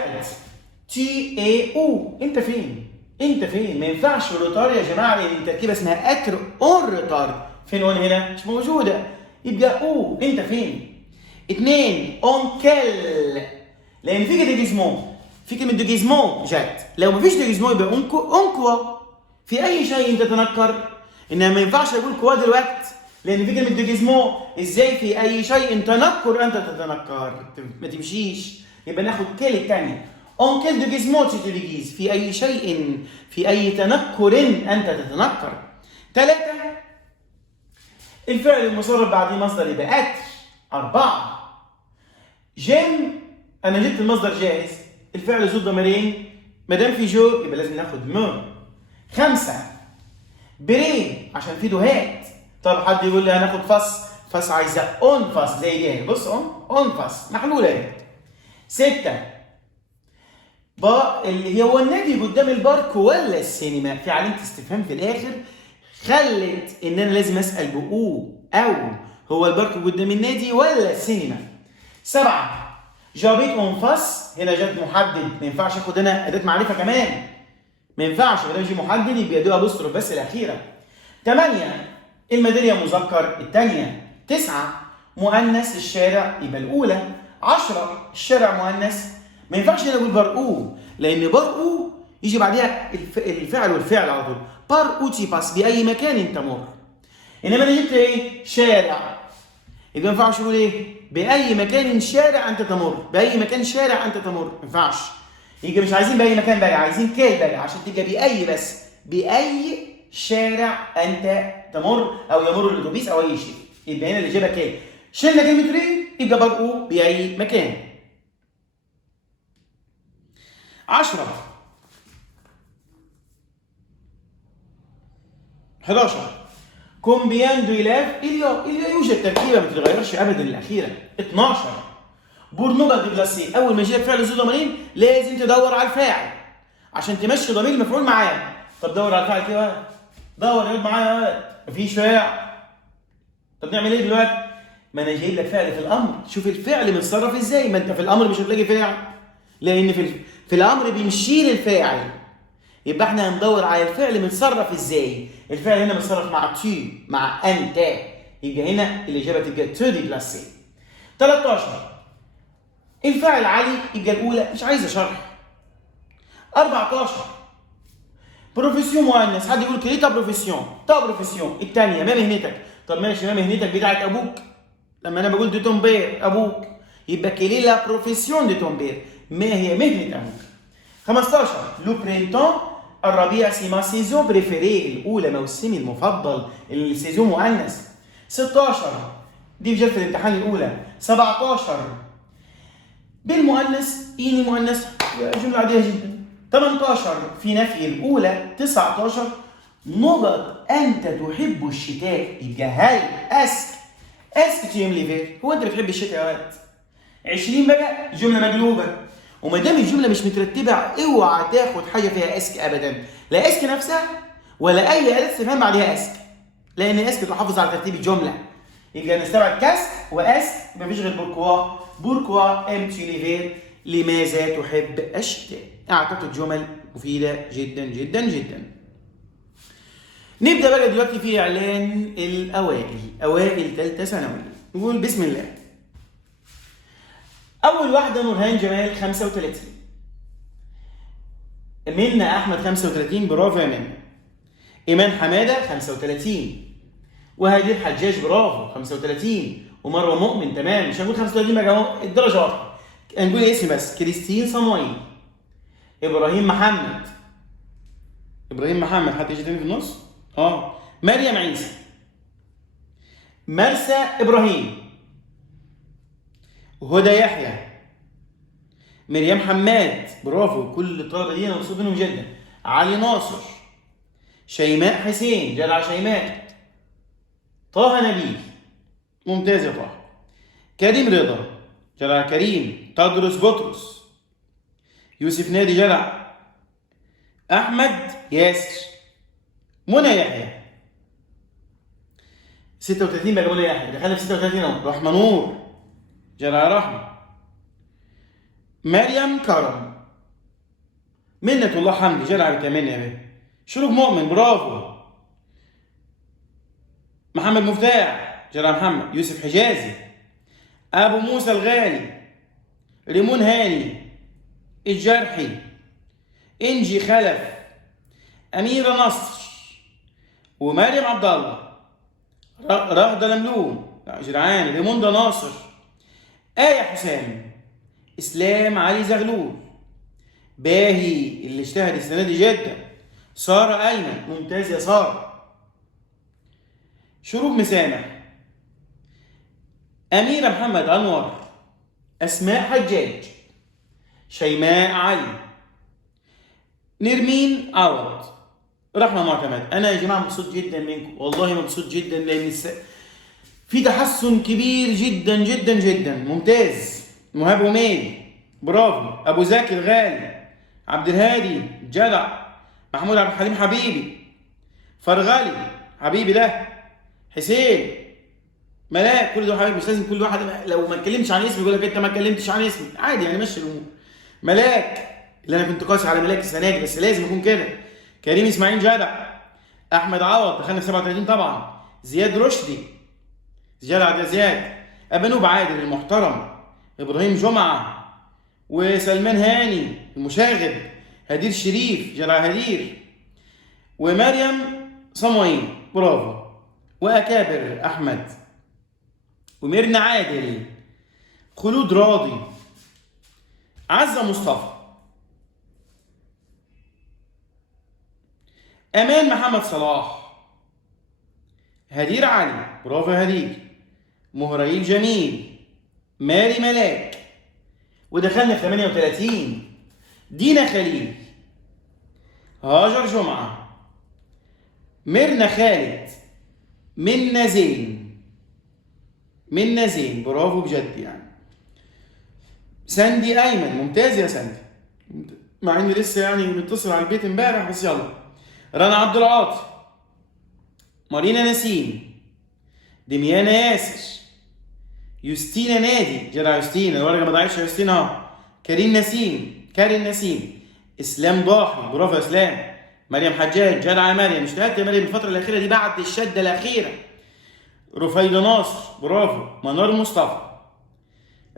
تي اي او. انت فين؟ انت فين؟ ما ينفعش روتار يا جماعه لان التركيبه اسمها اتر اون روتار. فين اون هنا؟ مش موجوده. يبقى او. انت فين؟ 2. اونكل لان في ديجيزمون. في كلمه ديجيزمون جت. لو ما فيش ديجيزمون يبقى اونكوا. في اي شيء تتنكر. انما ما ينفعش اقول كوا دلوقتي لان في كلمه ديجيزمون. ازاي في اي شيء تنكر انت تتنكر؟ ما تمشيش. يبقى ناخد كل الثانيه. En quel déguisement tu te déguises؟ في أي شيء، في أي تنكر أنت تتنكر. 3. الفعل المصرف بعديه مصدر يبقى أتر. 4. جيم. أنا جبت المصدر جاهز. الفعل ذو ضميرين. ما دام في جو يبقى لازم ناخد مو. 5. بري عشان في دوهات. طب حد يقول لي هناخد فص عايزة أون فص زي دي. بص أون فص محلولة اهي. 6. اللي هو النادي قدام البارك ولا السينما؟ في علامة استفهام في الآخر خلت إن أنا لازم أسأل بأو أو هو البارك قدام النادي ولا السينما؟ 7. جابيت أون فاس. هنا جت محدد. ما ينفعش آخد هنا أداة معرفة كمان. ما ينفعش ما دام يجي محدد يبقى يدوها أبوستروف بس الأخيرة. 8. الميدالية مذكر الثانية. 9. مؤنث الشارع يبقى الأولى. 10. الشارع مؤنث. ما ينفعش هنا اقول برقو لان برقو يجي بعدها الفعل والفعل على طول. برقو تي باس باي مكان تمر. انما انا جبت ايه؟ شارع. يبقى ما ينفعش اقول ايه؟ باي مكان شارع انت تمر. باي مكان شارع انت تمر ما ينفعش. يجي مش عايزين باي مكان بقى، عايزين كيل بقى عشان تبقى باي بس. باي شارع انت تمر او يمر الاتوبيس او اي شيء. يبقى هنا اللي جابها كيل. شلنا كلمه ري يبقى برقو باي مكان. 10. 11. كومبيان دو إلاف إليا يوجد تركيبة ما تتغيرش أبدا الأخيرة. 12. بورنوغا دي جلاسي. أول ما يجي لك فعل ذو ضميرين لازم تدور على الفاعل عشان تمشي ضمير المفعول معاه. طب دور على الفاعل كده. دور يقعد معايا مفيش فاعل. طب نعمل إيه دلوقتي؟ ما أنا جايب لك فعل في الأمر. شوف الفعل متصرف إزاي. ما أنت في الأمر مش هتلاقي فاعل لأن في الأمر بنشيل الفاعل. يبقى احنا هندور على الفعل متصرف ازاي. الفعل هنا متصرف مع تي مع انت. يبقى هنا الإجابة تبقى تو دي بلاسي. 13. الفاعل علي يبقى الأولى مش عايزة شرح. 14. بروفيسيون مؤنث. حد يقول كلي تا بروفيسيون الثانية ما مهنتك. طب ماشي ما مهنتك بتاعت أبوك. لما أنا بقول دي توم بير أبوك يبقى كلي لا بروفيسيون دي توم بير. ما هي مهنة أبوك. 15. لو برينتون. الربيع سي ما سيزون بريفيري. الأولى موسمي المفضل. السيزون مؤنث. 16. دي جت في الامتحان الأولى. 17. بالمؤنث إني مؤنث جملة عادية جدا. 18. في نفي الأولى. 19. نقط أنت تحب الشتاء. يبقى هل أسك تيم ليفير. هو أنت بتحب الشتاء يا ولد؟ 20 بقى جملة مقلوبة. وما دام الجمله مش مترتبه اوعى تاخد حاجه فيها اسك ابدا. لا اسك نفسها ولا اي اداه استفهام بعدها اسك. لان اسك تحافظ على ترتيب الجمله. يبقى نستبعد كاست واست، مفيش غير بوركوا. بوركوا ام tu l'hiver؟ لماذا تحب الشتاء؟ اعتقد جمل مفيده جدا جدا جدا. نبدا بقى دلوقتي في اعلان اوائل ثالثه ثانوي. نقول بسم الله. اول واحده نورهان جمال 35. منى احمد 35، برافو يا منى. ايمان حماده 35، وهدير حجاج برافو 35، ومروه مؤمن تمام. مش هنقول 35 بقى، الدرجه واضحه، هنقول اسمي بس. كريستين صنوين. ابراهيم محمد حد يجي تاني في النص؟ مريم عيسى. مرسى ابراهيم. هدى يحيى. مريم حماد برافو، كل الطلبه دي انا مبسوط منهم جدا. علي ناصر. شيماء حسين، جدع شيماء. طه نبيل، ممتاز يا طه. كريم رضا، جدع كريم. تدرس بطرس. يوسف نادي، جدع. احمد ياسر. منى يحيى 36 بقى. منى يحيى دخلنا في 36 اهو. رحمه نور، جدع رحمه. مريم كرم. منة الله حمدي، جدع بتمنى يا بيه. شروق مؤمن برافو. محمد مفتاح، جدع محمد. يوسف حجازي. ابو موسى الغالي. ريمون هاني. الجرحي. انجي خلف. اميره نصر. ومريم عبد الله. رغده لملوم، جدعان. ريموندا ناصر. آية حسام. اسلام علي زغلول. باهي اللي اجتهد السنه دي جدا. ساره ايمن، ممتاز يا ساره. شروق مسامح. اميره محمد انور. اسماء حجاج. شيماء علي. نرمين عوض. رحمه معتمد. انا يا جماعه مبسوط جدا منكم، والله مبسوط جدا، لان في تحسن كبير جدا جدا جدا. ممتاز. مهاب وميل برافو. ابو زكي الغالي. عبد الهادي، جدع. محمود عبد الحليم حبيبي. فرغلي حبيبي ده. حسين. ملاك، كل دول حبايبي، مش لازم كل واحد لو ما اتكلمتش عن اسمي يقول لك انت ما اتكلمتش عن اسمي، عادي يعني، مشي الامور. ملاك اللي انا كنت قاسي على ملاك السنه دي، بس لازم يكون كده. كريم اسماعيل، جدع. احمد عوض دخلنا في 37 طبعا. زياد رشدي، جدع يا زياد. ابانوب عادل المحترم. ابراهيم جمعه. وسلمان هاني المشاغب. هدير شريف، جدع هدير. ومريم صموئيل برافو. واكابر احمد. وميرنا عادل. خلود راضي. عزة مصطفى. امان محمد صلاح. هدير علي برافو هدير. مهريل جميل. ماري ملاك. ودخلنا في 38. دينا خليل. هاجر جمعة. ميرنا خالد. منى زين برافو بجد يعني. ساندي ايمن، ممتاز يا ساندي، مع اني لسه يعني متصل على البيت امبارح، بس يلا. رنا عبد العاطي. مارينا نسيم. دميانة ياسر. يوستينا نادي، جدع يوستينا، الورقه ما ضاعتش يا يوستينا اهو. كارين نسيم. اسلام ضاحي برافو يا اسلام. مريم حجاج، جدع يا مريم. اشتغلت يا مريم الفتره الاخيره دي بعد الشده الاخيره. رفيدة ناصر برافو. منار مصطفى.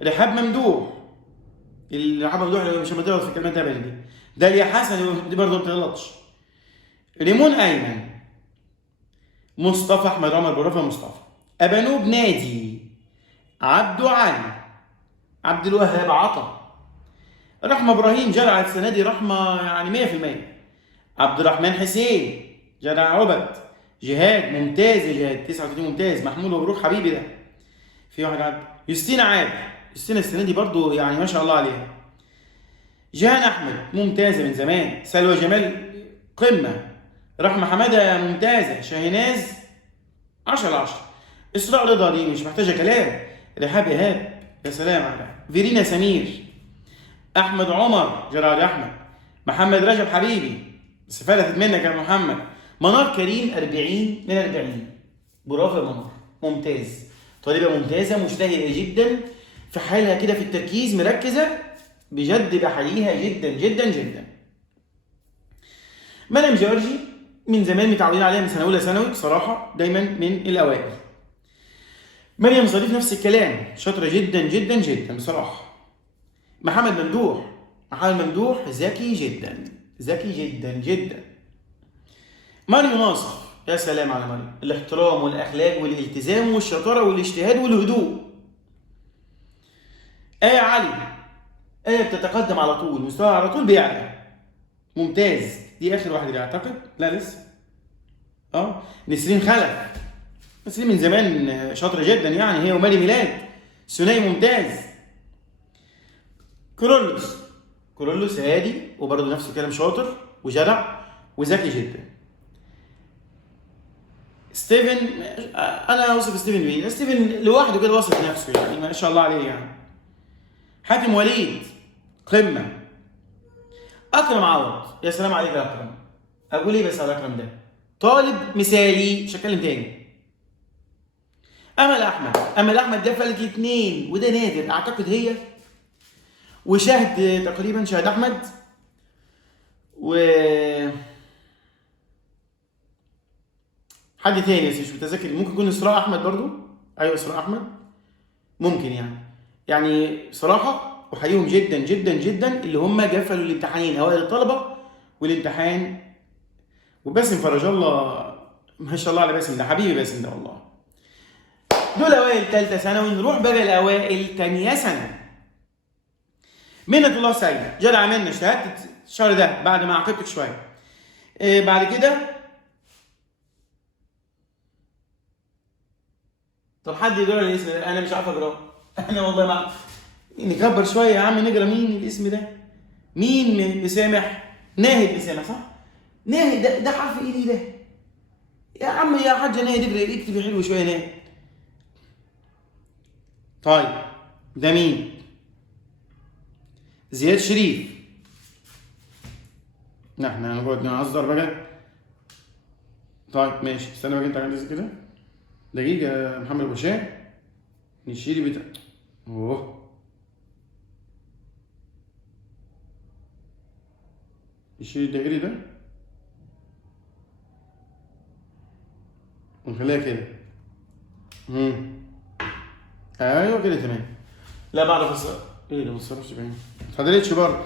رحاب ممدوح. رحاب ممدوح اللي مش بتغلط في الكلمات دي. داليا حسن دي برضه ما بتغلطش. ريمون ايمن. مصطفى احمد عمر برافو يا مصطفى. ابانوب نادي. عبدو علي. عبد الوهاب عطا. رحمه ابراهيم، جدع السنه دي رحمه يعني 100%. عبد الرحمن حسين، جدع عبد. جهاد، ممتاز يا جهاد 39 ممتاز. محمود مبروك حبيبي ده. في واحد عبد. يوستينا عادل. يوستينا السنه دي برضو يعني ما شاء الله عليها. جهان احمد ممتازه من زمان. سلوى جمال قمه. رحمه حماده ممتازه. شاهيناز 10/10. اسراء رضا دي مش محتاجه كلام. رحاب ايهاب، يا سلام على رحاب. فيرينا سمير. احمد عمر، جدع احمد. محمد رجب حبيبي، بس فلتت منك يا محمد. منار كريم 40 من 40 برافو يا منار، ممتاز. طالبة ممتازة مجتهدة جدا في حالها كده في التركيز مركزة بجد، بحييها جدا جدا جدا. مريم جورجي من زمان متعودين عليها من سنة أولى ثانوي بصراحة دايما من الأوائل. مريم ظريف نفس الكلام، شاطرة جدا جدا جدا بصراحة. محمد ممدوح، محمد ممدوح ذكي جدا، ذكي جدا جدا. مريم ناصر، يا سلام على مريم، الاحترام والاخلاق والالتزام والشطاره والاجتهاد والهدوء. آية علي، آية بتتقدم على طول، مستواها على طول بيعلى، ممتاز. دي اخر واحده اعتقد، لا لسه. نسرين خلف، نسرين من زمان شاطره جدا يعني، هي ومالي ميلاد ثنائي ممتاز. كورولوس هادي وبرضه نفس الكلام، شاطر وجدع وذكي جدا. ستيفن، انا اوصف ستيفن بيه، ستيفن لوحده كده واثق نفسه يعني، ما شاء الله عليه يعني. حاتم وليد قمه. اكرم عوض، يا سلام عليك يا اكرم، اقول ايه بس على اكرم ده، طالب مثالي، مش هتكلم تاني. امل احمد ده فلت الاثنين وده نادر، اعتقد هي وشاهد تقريبا، شاهد احمد و حد تاني بس مش متذكر، ممكن يكون اسراء احمد برضو. ايوه اسراء احمد ممكن يعني بصراحه احييهم جدا جدا جدا اللي هم قفلوا الامتحانين، اوائل الطلبه والامتحان. وباسم فرج الله، ما شاء الله على باسم ده، حبيبي باسم ده والله. دول اوائل ثالثه ثانوي. نروح بقى الاوائل ثانيه ثانوي. منة الله سعيد، جدع منة، اشتهدت الشهر ده بعد ما عاقبتك شويه. بعد كده طب حد يقرا لي الاسم ده، انا مش عارف اقراه انا والله ما اعرف. نكبر شويه يا عم، نقرا مين الاسم ده، مين بسامح؟ ناهد بسامح صح؟ ناهد ده حرف ايه دي ده؟ يا عم يا حاجه ناهد اكتبي حلو شويه ناهد. طيب ده مين؟ زياد شريف. احنا هنقعد نهزر بقى. طيب ماشي، استنى بقى انت عايز كده دقيقة يا محمد بشار نشيلي بتاع. نشيل الدائري ده ونخليها كده. ايوه كده تمام. لا بعرف ايه ده، ما تصرفش باين، ما اتحضرتش برضه.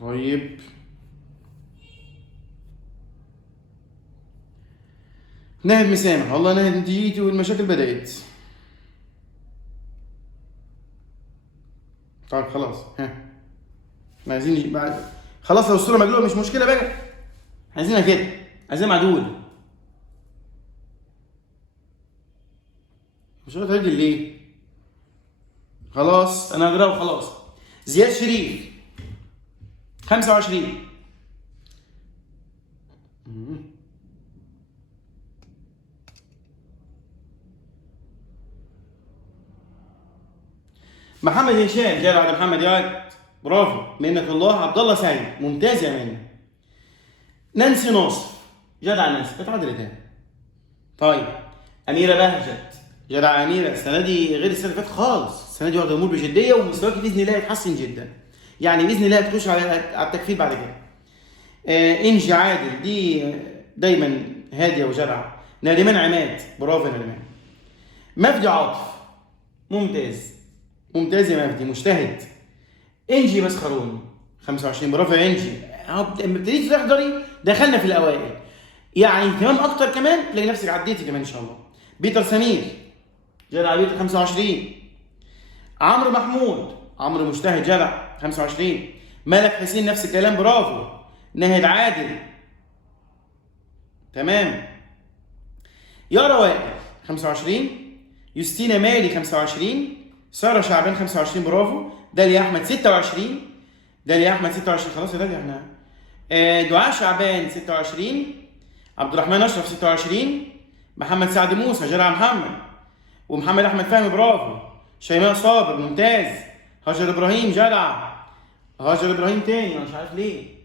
طيب ناهد مسامح، والله ناهد انت جيتي والمشاكل بدأت. طيب خلاص، احنا عايزين بعد خلاص، لو الصورة مقلوبة مش مشكلة بقى، عايزينها كده، عايزينها معدول. مش هتعدل ليه؟ خلاص انا هقراه وخلاص. زياد شريف 25. محمد هشام، جاي بعد محمد يا ولد، برافو. منة الله عبد الله سعيد، ممتاز يا منة. نانسي ناصر، جدع نانسي، اتعدلت تاني. طيب اميره بهجت، جدع اميره، السنه دي غير السنه اللي فاتت خالص، السنه دي واخده الامور بجديه ومستواك باذن الله يتحسن جدا، يعني باذن الله هتخش على التكفير بعد كده. انجي عادل دي دايما هاديه وجدعه. ناريمان عماد، برافو يا ناريمان. مجدي عاطف، ممتاز ممتاز يا مجدي، مجتهد. انجي مسخروني 25، برافو يا انجي. لما ابتديتي تحضري دخلنا في الاوائل، يعني اهتمام اكتر كمان تلاقي نفسك عديتي كمان ان شاء الله. بيتر سمير، جدع بيتر 25. عمرو محمود، عمرو مجتهد جدع 25. ملك حسين نفس الكلام، برافو. ناهد عادل تمام. يارا وائل 25. يوستينا مالي 25. ساره شعبان 25، برافو. داليا احمد 26. داليا احمد 26، خلاص يا داليا احنا. دعاء شعبان 26. عبد الرحمن اشرف 26. محمد سعد موسى، جدع محمد. ومحمد احمد فهمي، برافو. شيماء صابر، ممتاز. هاجر ابراهيم، جدع. هاجر ابراهيم تاني، انا مش عارف ليه.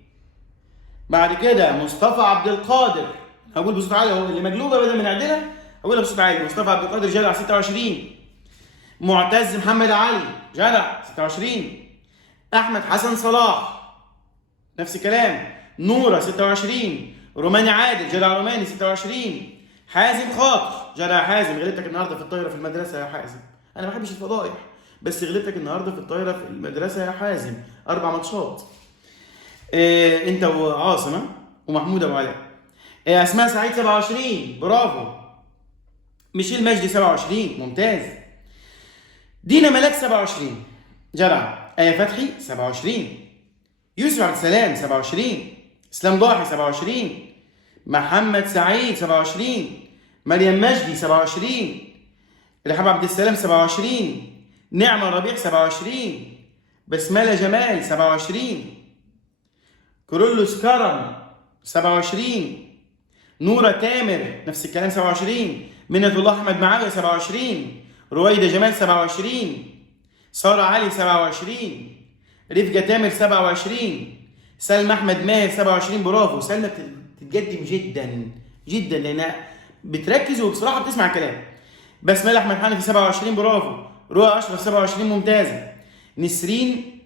بعد كده مصطفى عبد القادر هقول بصوت عالي اهو، اللي مقلوبه بدل ما نعدلها هقولها بصوت عالي. مصطفى عبد القادر جدع 26. معتز محمد علي جدع 26. احمد حسن صلاح نفس الكلام. نوره 26. روماني عادل جدع روماني 26. حازم خاطر جدع حازم، غلبتك النهارده في الطايره في المدرسه يا حازم. انا ما بحبش الفضايح بس غلبتك النهارده في الطايره في المدرسه يا حازم، 4 ماتشات. انت وعاصم ومحمود ابو علاء. اسماء سعيد 27 برافو. ميشيل مجدي 27 ممتاز. دينا ملاك 27 جدع. فتحي 27. يوسف عبد السلام 27. اسلام ضاحي 27. محمد سعيد 27. مريم مجدي 27. رحاب عبد السلام 27. نعمة ربيع 27. بسملة جمال 27. كورولوس كرم 27. نورة تامر نفس الكلام 27. منة الله احمد معاوية 27. رويدة جمال 27. سارة علي 27. رفقة تامر 27. سلمى احمد ماهر 27 برافو. سلمى بتتقدم جدا جدا لانها بتركز وبصراحه بتسمع الكلام. بسمله احمد حنفي 27 برافو. رؤى اشرف 27 ممتازه. نسرين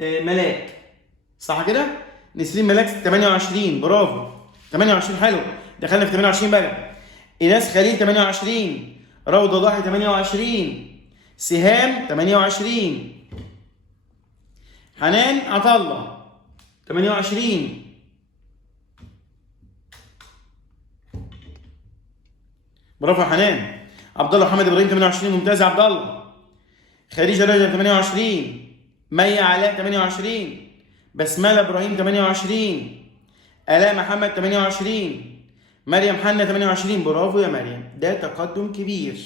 ملاك صح كده؟ نسرين ملاك 28 برافو. 28 حلو، دخلنا في 28 بقى. ايناس خليل 28. روضه ضاحي 28. سهام 28. حنان عطله 28. برافو يا حنان. عبد الله محمد ابراهيم 28 ممتاز يا عبد الله. خديجه رجب 28. مي علاء 28. بسمله ابراهيم 28. الاء محمد 28. مريم حنا 28 برافو يا مريم، ده تقدم كبير.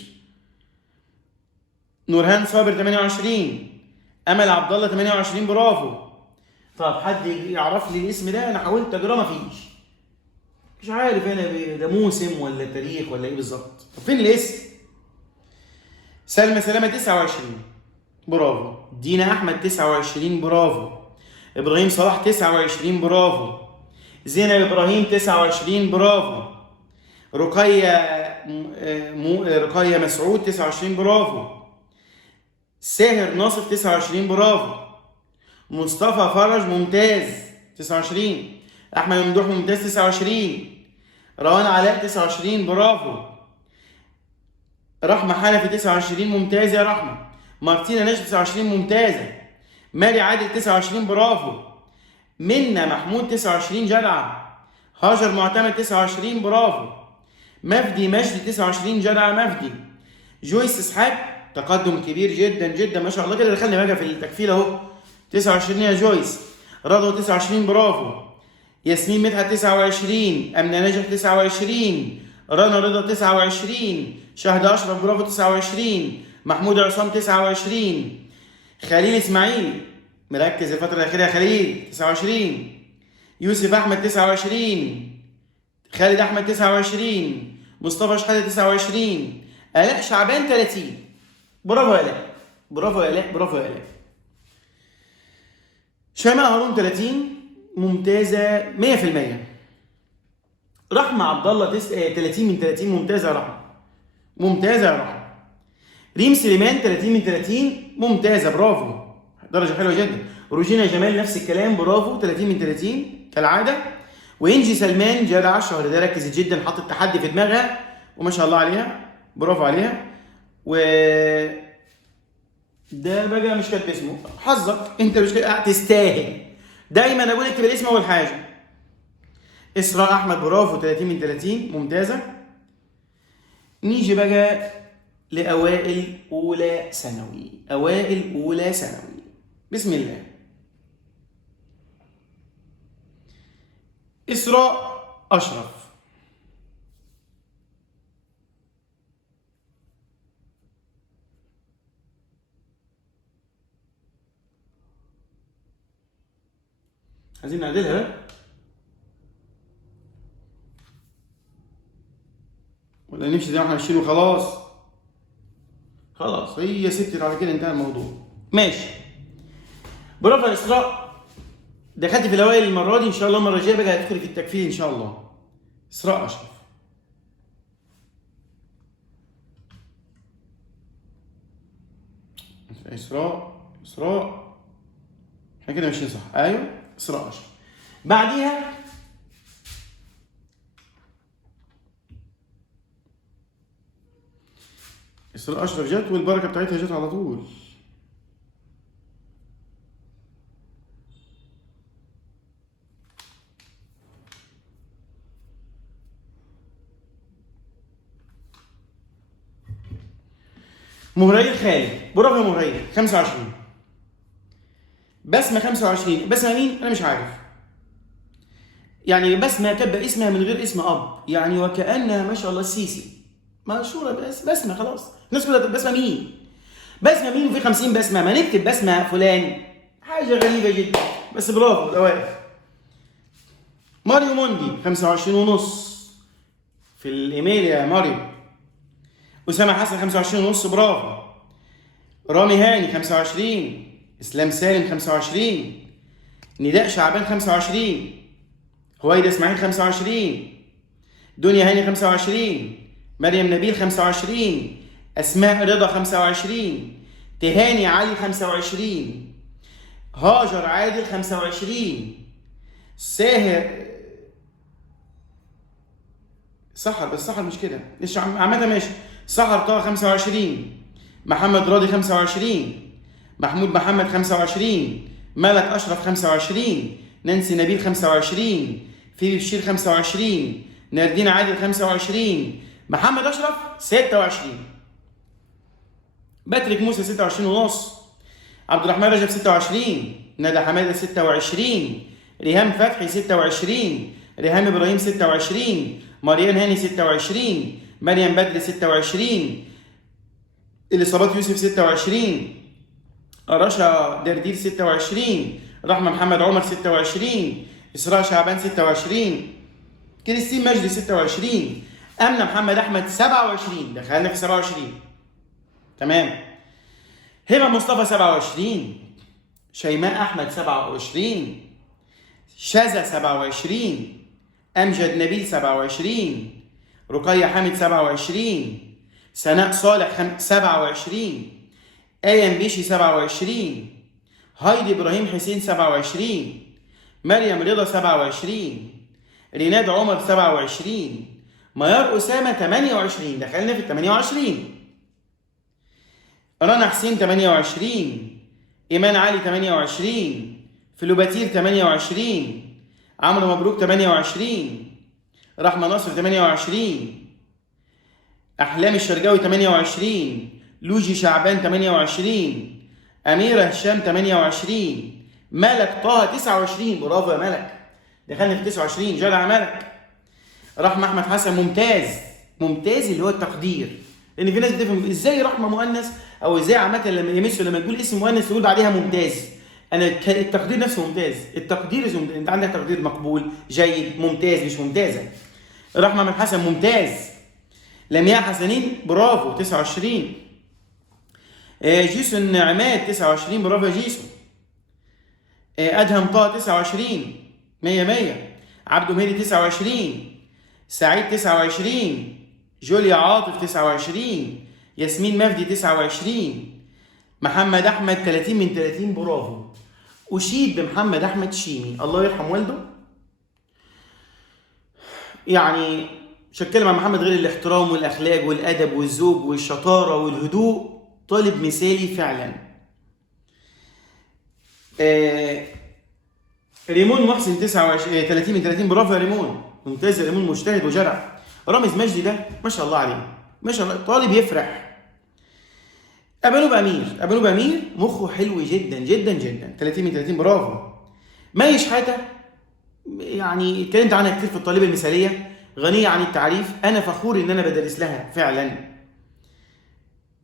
نورهان صابر 28. امل عبد الله 28 برافو. طب حد يعرف لي الاسم ده؟ انا حاولت اجراه مفيش. مش عارف انا ده موسم ولا تاريخ ولا ايه بالظبط. طب فين الاسم؟ سلمى سلامه 29 برافو. دينا احمد 29 برافو. ابراهيم صلاح 29 برافو. زينب ابراهيم 29 برافو. رقية مسعود 29 برافو. ساهر ناصف 29 برافو. مصطفى فرج ممتاز 29. احمد ممدوح ممتاز 29. روان علاء 29 برافو. رحمة حنفي 29 ممتاز يا رحمة. مارتينا نجم 29 ممتازة. ماري عادل 29 برافو. منى محمود 29 جدعة. هاجر معتمد 29 برافو. مفدي مجدي 29 جدعة مفدي. جويس اسحاق تقدم كبير جدا جدا ما شاء الله كده. دخلنا بقى في التكفيل اهو 29 يا جويس. رضوى 29 برافو. ياسمين مدحت 29. امنه نجح 29. رنا رضا 29. شهد اشرف برافو 29. محمود عصام 29. خليل اسماعيل مركز الفتره الاخيره يا خليل 29. يوسف احمد 29. خالد احمد 29. مصطفى شحاته 29. الاء شعبان 30 برافو يا الاء برافو يا الاء برافو يا الاء. شيماء هارون 30 ممتازه 100%. رحمه عبد الله 30 من 30 ممتازه يا رحمه ممتازه يا رحمه. ريم سليمان 30 من 30 ممتازه برافو درجه حلوه جدا. روجينا جمال نفس الكلام برافو 30 من 30 كالعاده. وانجي سلمان جدع الشهر ده ركزت جدا حطت تحدي في دماغها وما شاء الله عليها برافو عليها. و ده بقى مش كاتب اسمه حظك انت مش تستاهل. دايما اقول اكتب الاسم اول حاجه. اسراء احمد برافو 30 من 30 ممتازه. نيجي بقى لاوائل اولى ثانوي. اوائل اولى ثانوي بسم الله. اسراء اشرف عايزين نعدلها بقى ولا نمشي زي ما احنا ماشيين وخلاص؟ خلاص هي ستت على كده انتهى الموضوع. ماشي برافو يا اسراء دخلت في الاوائل المره دي، ان شاء الله المره الجايه بقى هتدخلي في التكفير ان شاء الله. اسراء اشرف. اسراء احنا كده ماشيين صح. ايوه اسراء اشرف. بعديها اسراء اشرف جت والبركه بتاعتها جت على طول. مهرير خالد، برافو يا مهرير. 25. بسمه 25. بسمه مين؟ انا مش عارف. يعني بسمه تبقى اسمها من غير اسم اب، يعني وكانها ما شاء الله السيسي مشهوره. بس بسمه خلاص الناس كلها. بسمه مين؟ بسمه مين؟ وفي 50 بسمه، ما نكتب بسمه فلان. حاجه غريبه جدا بس برافو الاوائل. ماريو موندي 25 ونص في الايميل يا ماريو. اسامه حسن 25 ونص، برافو. رامي هاني 25. اسلام سالم 25. نداء شعبان 25. هويدا اسماعيل 25. دنيا هاني 25. مريم نبيل 25. اسماء رضا 25. تهاني علي 25. هاجر عادل 25. ساهر سحر، بس سحر مش كده، ليش عامة ماشي. سحر طه 25. محمد راضي 25. محمود محمد 25. ملك اشرف 25. نانسي نبيل 25. فيبي بشير 25. ناردين عادل 25. محمد اشرف 26. باتريك موسى 26 ونص. عبد الرحمن رجب 26. ندى حماده 26. ريهام فتحي 26. ريهام ابراهيم 26. مريان هاني 26. مريم بدر 26. الاصابات يوسف 26. رشا دردير 26. رحمه محمد عمر 26. اسراء شعبان 26. كريستين مجدي 26. امنه محمد احمد 27. دخلنا في 27. تمام. هبه مصطفى 27. شيماء احمد 27. شذا 27. امجد نبيل 27. رقية حامد 27. سناء صالح 27. آية بيشي 27. هايدي ابراهيم حسين 27. مريم رضا 27. ريناد عمر 27. ميار اسامه 28. دخلنا في 28. رنا حسين 28. ايمان علي 28. فلوباتير 28. عمرو مبروك 28. رحمه ناصر 28. احلام الشرقاوي 28. لوجي شعبان 28. اميره هشام 28. ملك طه 29. برافو يا ملك، دخلنا في 29. جدع ملك. رحمه احمد حسن ممتاز. ممتاز اللي هو التقدير، لان في ناس بتفهم ازاي رحمه مؤنث او ازاي عامه لما يمسوا لما تقول اسم مؤنث تقول بعدها ممتاز. انا التقدير نفسه ممتاز. التقدير اسمه ممتاز. انت عندك تقدير مقبول، جيد، ممتاز، مش ممتازه. رحمه من حسن ممتاز. لمياء حسنين برافو 29. جيسون عماد 29. برافو يا جيسون. ادهم طه 29. 100 100. عبده مهدي 29. سعيد 29. جوليا عاطف 29. ياسمين مفدي 29. محمد احمد 30 من 30. برافو. اشيد بمحمد احمد شيمي، الله يرحم والده. يعني مش هتكلم عن محمد غير الاحترام والاخلاق والادب والذوق والشطاره والهدوء. طالب مثالي فعلا. ريمون محسن 29 30 من 30. برافو يا ريمون، ممتاز يا ريمون، مجتهد وجرع. رامز مجدي ده ما شاء الله عليه، ما شاء الله، طالب يفرح. ابانوب امير مخه حلو جدا جدا جدا. 30 من 30. برافو. مي شحاته يعني اتكلمت عنها كتير في الطالبه المثاليه، غنيه عن التعريف. انا فخور ان انا بدرس لها فعلا.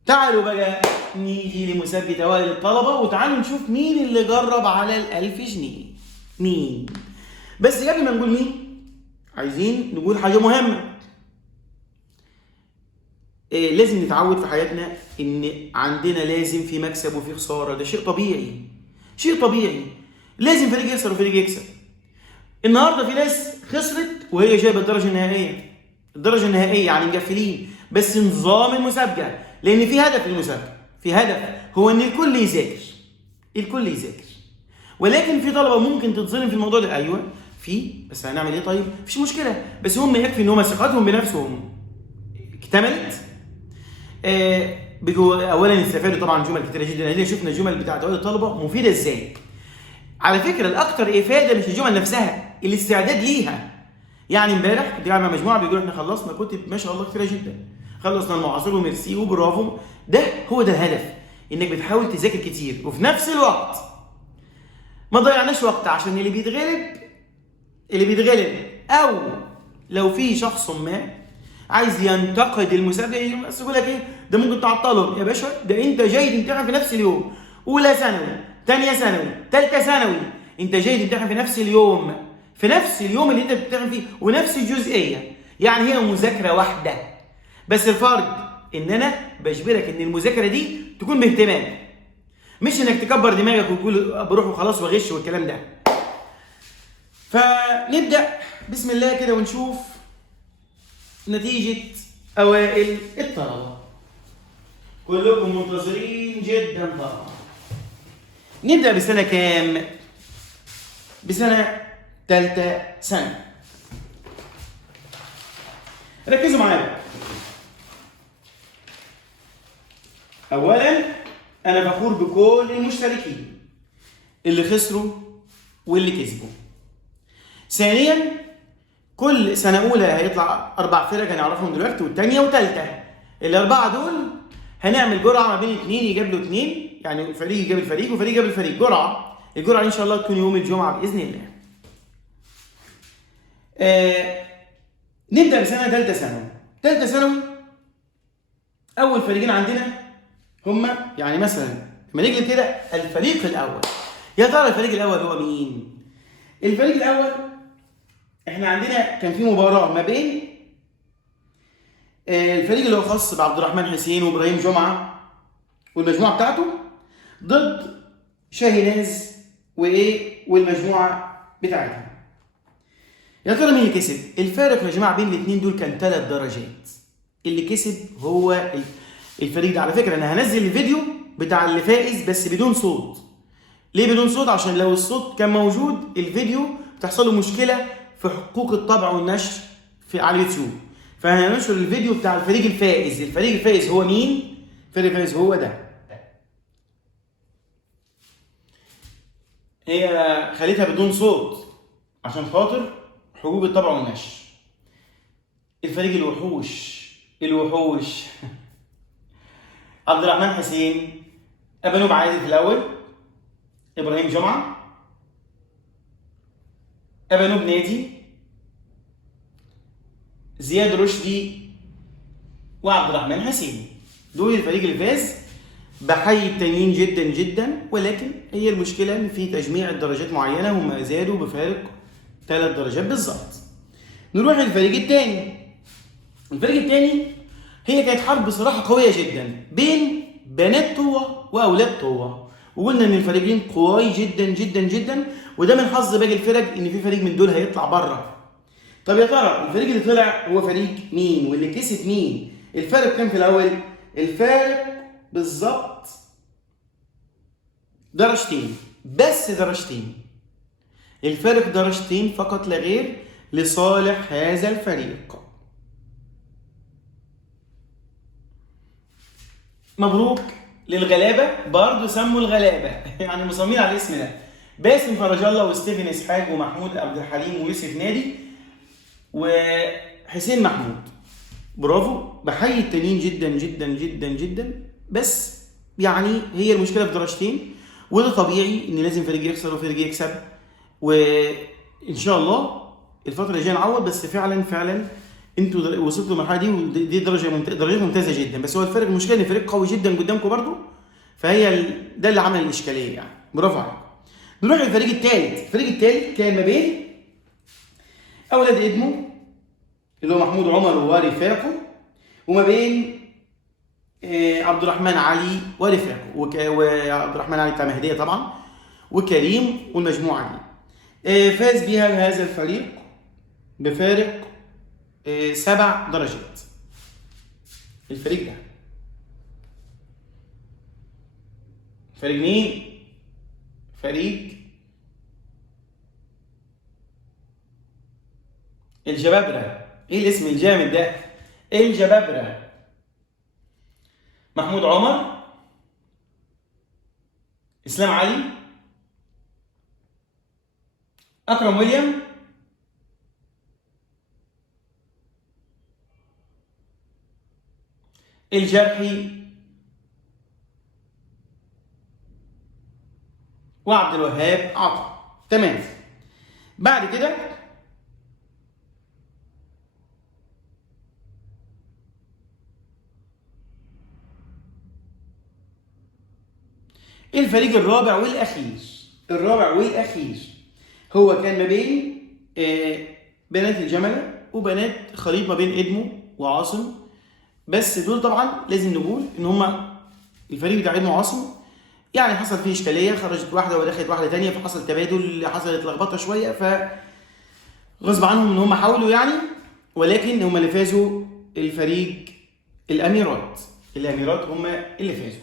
تعالوا بقى نيجي لمسابقه اوائل الطلبه، وتعالوا نشوف مين اللي جرب على ال1000 جنيه. مين؟ بس قبل ما نقول مين عايزين نقول حاجه مهمه. لازم نتعود في حياتنا ان عندنا لازم في مكسب وفي خساره. ده شيء طبيعي، شيء طبيعي. لازم فريق يخسر وفريق يكسب. النهارده في ناس خسرت وهي جايبه الدرجه النهائيه. الدرجه النهائيه يعني مقفلين، بس نظام المسابقه، لان في هدف المسابقه، في هدف هو ان الكل يذاكر. الكل يذاكر. ولكن في طلبه ممكن تتظلم في الموضوع ده، ايوه في، بس هنعمل ايه طيب؟ مفيش مشكله، بس هم يكفي ان هم ثقتهم بنفسهم اكتملت. بيجوا اولا يستفادوا طبعا جمل كتيره جدا. هنا شفنا الجمل بتاعت اول الطلبه مفيده ازاي. على فكره الاكثر افاده مش الجمل نفسها، الاستعداد ليها. يعني امبارح كنت قاعد مع مجموعه بيقولوا احنا خلصنا كتب ما شاء الله كتيره جدا، خلصنا المعاصر وميرسي وبرافو. ده هو ده الهدف، انك بتحاول تذاكر كتير وفي نفس الوقت ما ضيعناش وقت. عشان اللي بيتغلب او لو في شخص ما عايز ينتقد المسابقه، بس يقول لك ايه ده ممكن تعطله يا باشا، ده انت جاي تمتحن في نفس اليوم، اولى ثانوي، ثانيه ثانوي، ثالثه ثانوي، انت جاي تمتحن في نفس اليوم، في نفس اليوم اللي انت بتمتحن فيه ونفس الجزئيه. يعني هي مذاكره واحده، بس الفرق ان انا بجبرك ان المذاكره دي تكون باهتمام، مش انك تكبر دماغك وتقول بروح وخلاص واغش والكلام ده. فنبدا بسم الله كده ونشوف نتيجه اوائل الطلبه. كلكم منتظرين جدا طبعا. نبدا بسنه كام؟ بسنه ثالثه سنه. ركزوا معايا بقى. اولا انا فخور بكل المشتركين اللي خسروا واللي كسبوا. ثانيا كل سنه اولى هيطلع 4 فرق هنعرفهم دلوقتي، والثانيه وثالثه. الاربعه دول هنعمل جرعه ما بين اثنين يجيب له اثنين، يعني فريق يجيب الفريق وفريق يجيب الفريق. الجرعه ان شاء الله تكون يوم الجمعه باذن الله. نبدا بسنه ثالثه ثانوي. ثالثه ثانوي اول فريقين عندنا هما يعني مثلا لما نيجي كده الفريق الاول. يا ترى الفريق الاول هو مين؟ الفريق الاول احنا عندنا كان في مباراه ما بين الفريق اللي هو خاص بعبد الرحمن حسين وابراهيم جمعه والمجموعه بتاعته ضد شاهيناز والمجموعه بتاعتها. يا ترى مين اللي كسب؟ الفارق يا جماعه بين الاثنين دول كان 3 درجات. اللي كسب هو الفريق ده. على فكره انا هنزل الفيديو بتاع اللي فائز بس بدون صوت. ليه بدون صوت؟ عشان لو الصوت كان موجود الفيديو تحصل له مشكله في حقوق الطبع والنشر على اليوتيوب. فهننشر الفيديو بتاع الفريق الفائز. الفريق الفائز هو مين؟ الفريق الفائز هو ده. هي خليتها بدون صوت عشان خاطر حقوق الطبع والنشر. الفريق الوحوش عبد الرحمن حسين، ابانوب عادل في الاول، ابراهيم جمعه، ابانوب نادي، زياد رشدي، وعبد الرحمن حسين. دول الفريق اللي فاز. بحيي التانيين جدا جدا، ولكن هي المشكله ان في تجميع الدرجات معينه هم زادوا بفارق 3 درجات بالظبط. نروح للفريق الثاني. الفريق الثاني هي كانت حرب بصراحه قويه جدا بين بنات طوة واولاد طوة، وقلنا ان الفريقين قوي جدا جدا جدا، وده من حظ باقي الفرق ان في فريق من دول هيطلع بره. طب يا ترى الفريق اللي طلع هو فريق مين واللي كسب مين؟ الفارق كام في الاول؟ الفارق بالظبط درجتين، بس درجتين. الفارق درجتين فقط لا غير لصالح هذا الفريق. مبروك للغلابه، برضه سموا الغلابه يعني مصممين على الاسم ده. باسم فرج الله وستيفن اسحاق ومحمود عبد الحليم ويوسف نادي وحسين محمود. برافو، بحيي التانيين جدا جدا جدا جدا، بس يعني هي المشكله في درجتين، وده طبيعي ان لازم فريق يخسر وفريق يكسب، وان شاء الله الفتره الجايه نعوض. بس فعلا انتوا وصلتوا للمرحله دي ودي درجه ممتازه جدا، بس هو الفرق المشكله ان الفريق قوي جدا قدامكم برضو، فهي ده اللي عمل الاشكاليه يعني. برافو عليكم. نروح للفريق الثالث. الفريق الثالث كان ما بين اولاد ادمو اللي هو محمود عمر ورفاقه، وما بين عبد الرحمن علي ورفاقه، وعبد الرحمن علي بتاع مهديه طبعا، وكريم والمجموعة دي. فاز بها هذا الفريق بفارق 7 درجات. الفريق ده فريق مين؟ فريق الجبابرة. ايه الاسم الجامد ده؟ الجبابرة. محمود عمر، اسلام علي، اكرم ويليام، الجرحي، وعبد الوهاب عطا. تمام. بعد كده الفريق الرابع والاخير. الرابع والاخير هو كان ما بين بنات الجمله وبنات خليط ما بين ادمو وعاصم. بس دول طبعا لازم نقول ان هم الفريق بتاع ادمو وعاصم يعني حصل فيه اشكاليه، خرجت واحده ودخلت واحده ثانيه، فحصل تبادل، حصلت لخبطه شويه، فغصب عنهم ان هم حاولوا يعني، ولكن هم اللي فازوا. الفريق الاميرات. الاميرات هم اللي فازوا.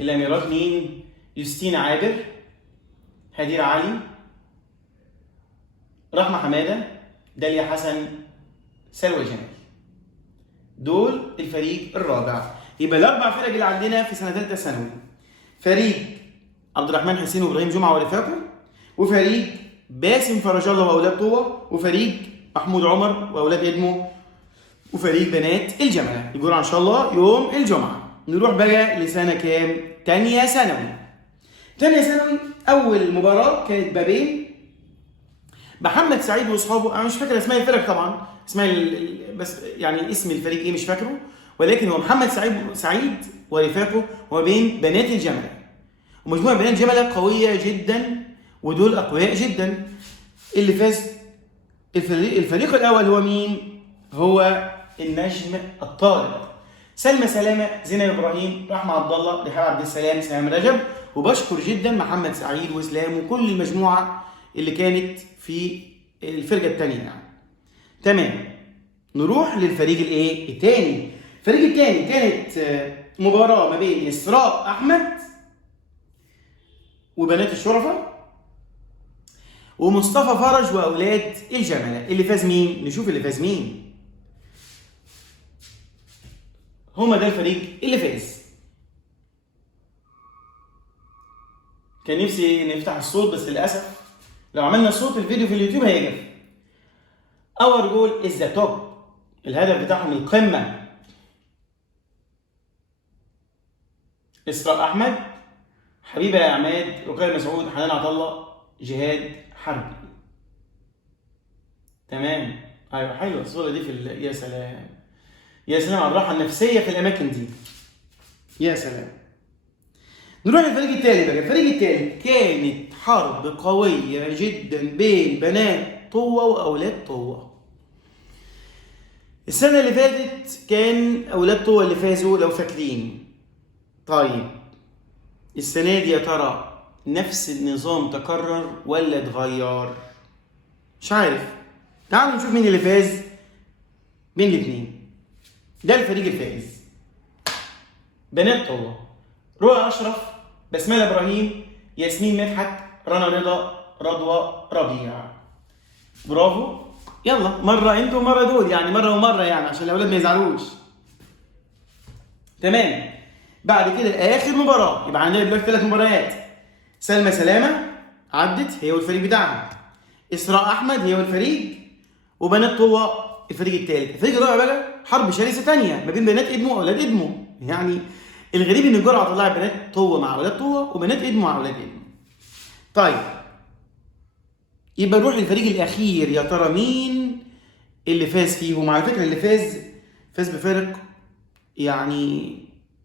الاميرات مين؟ يوستينا عابر، هدير علي، رحمه حماده، داليا حسن، سلوى جمال. دول الفريق الرابع. يبقى الاربع فرق اللي عندنا في سنه ثالثه ثانوي: فريق عبد الرحمن حسين وابراهيم جمعه ورفاقه، وفريق باسم فرج الله واولاد طوه، وفريق محمود عمر واولاد ادمو، وفريق بنات الجمله. الجرعه ان شاء الله يوم الجمعه. نروح بقى لسنه كام؟ ثانيه ثانوي. ثانيه ثانوي اول مباراه كانت ما بين محمد سعيد واصحابه. انا مش فاكر اسماء الفرق طبعا، اسماء بس يعني اسم الفريق ايه مش فاكره، ولكن هو محمد سعيد ورفاقه وما بين بنات الجمله. ومجموعه بنات الجمله قويه جدا ودول اقوياء جدا. اللي فاز الفريق الاول هو مين؟ هو النجم الطارق: سلمى سلامه، زينب ابراهيم، رحمه عبد الله، رحاب عبد السلام، سلام رجب. وبشكر جدا محمد سعيد واسلام وكل المجموعه اللي كانت في الفرقه الثانيه يعني. تمام. نروح للفريق الايه؟ الثاني. الفريق الثاني كانت مباراه ما بين اسراء احمد وبنات الشرفه، ومصطفى فرج واولاد الجمله. اللي فاز مين؟ نشوف اللي فاز مين. هما ده الفريق اللي فاز. كان نفسي نفتح الصوت بس للاسف لو عملنا صوت الفيديو في اليوتيوب هيقف. اور جول از ذا توب. الهدف بتاعهم القمه. اسراء احمد، حبيبه يا عماد، رقيه مسعود، حنان عطا الله، جهاد حربي. تمام. ايوه حلوه الصوره دي يا سلام، يا سلام على الراحه النفسيه في الاماكن دي، يا سلام. نروح للفريق الثالث بقى. الفريق الثالث كانت حرب قويه جدا بين بنات طوه واولاد طوه. السنه اللي فاتت كان اولاد طوه اللي فازوا لو فاكرين. طيب السنه دي يا ترى نفس النظام تكرر ولا اتغير؟ مش عارف. تعالوا نشوف مين اللي فاز بين الاثنين. ده الفريق الفائز: بنات طوه: رؤى اشرف، بسمله ابراهيم، ياسمين مدحت، رنا رضا، رضوى ربيع. برافو. يلا مره انتوا ومره دول، يعني مره ومره يعني عشان الاولاد ما يزعلوش. تمام. بعد كده اخر مباراه يبقى عندنا دلوقتي 3 مباريات: سلمى سلامه عدت هي والفريق بتاعها، اسراء احمد هي والفريق، وبنات طوه الفريق الثالث. الفريق الرابع بقى حرب شرسه ثانيه ما بين بنات ادمو واولاد ادمو. يعني الغريب ان الجرعه طلعت بنات طوه مع اولاد طوه وبنات ادمو مع اولاد ادمو. طيب يبقى نروح للفريق الاخير. يا ترى مين اللي فاز فيهم؟ على فكره اللي فاز بفارق يعني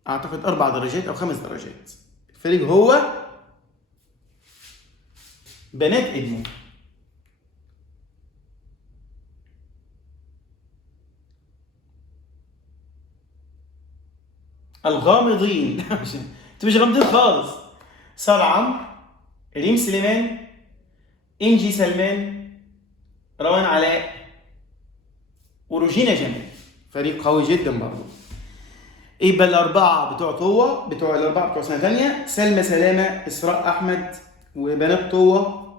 اعتقد 4 درجات او 5 درجات. الفريق هو بنات ادمو. الغامضين انتوا مش غامضين خالص: سارة عمرو، ريم سليمان، انجي سلمان، روان علاء، وروجينا جمال. فريق قوي جدا برضه. يبقى الاربعه بتوع طوه، الاربعه بتوع سنه ثانيه: سلمى سلامه، اسراء احمد، وبنات طوه،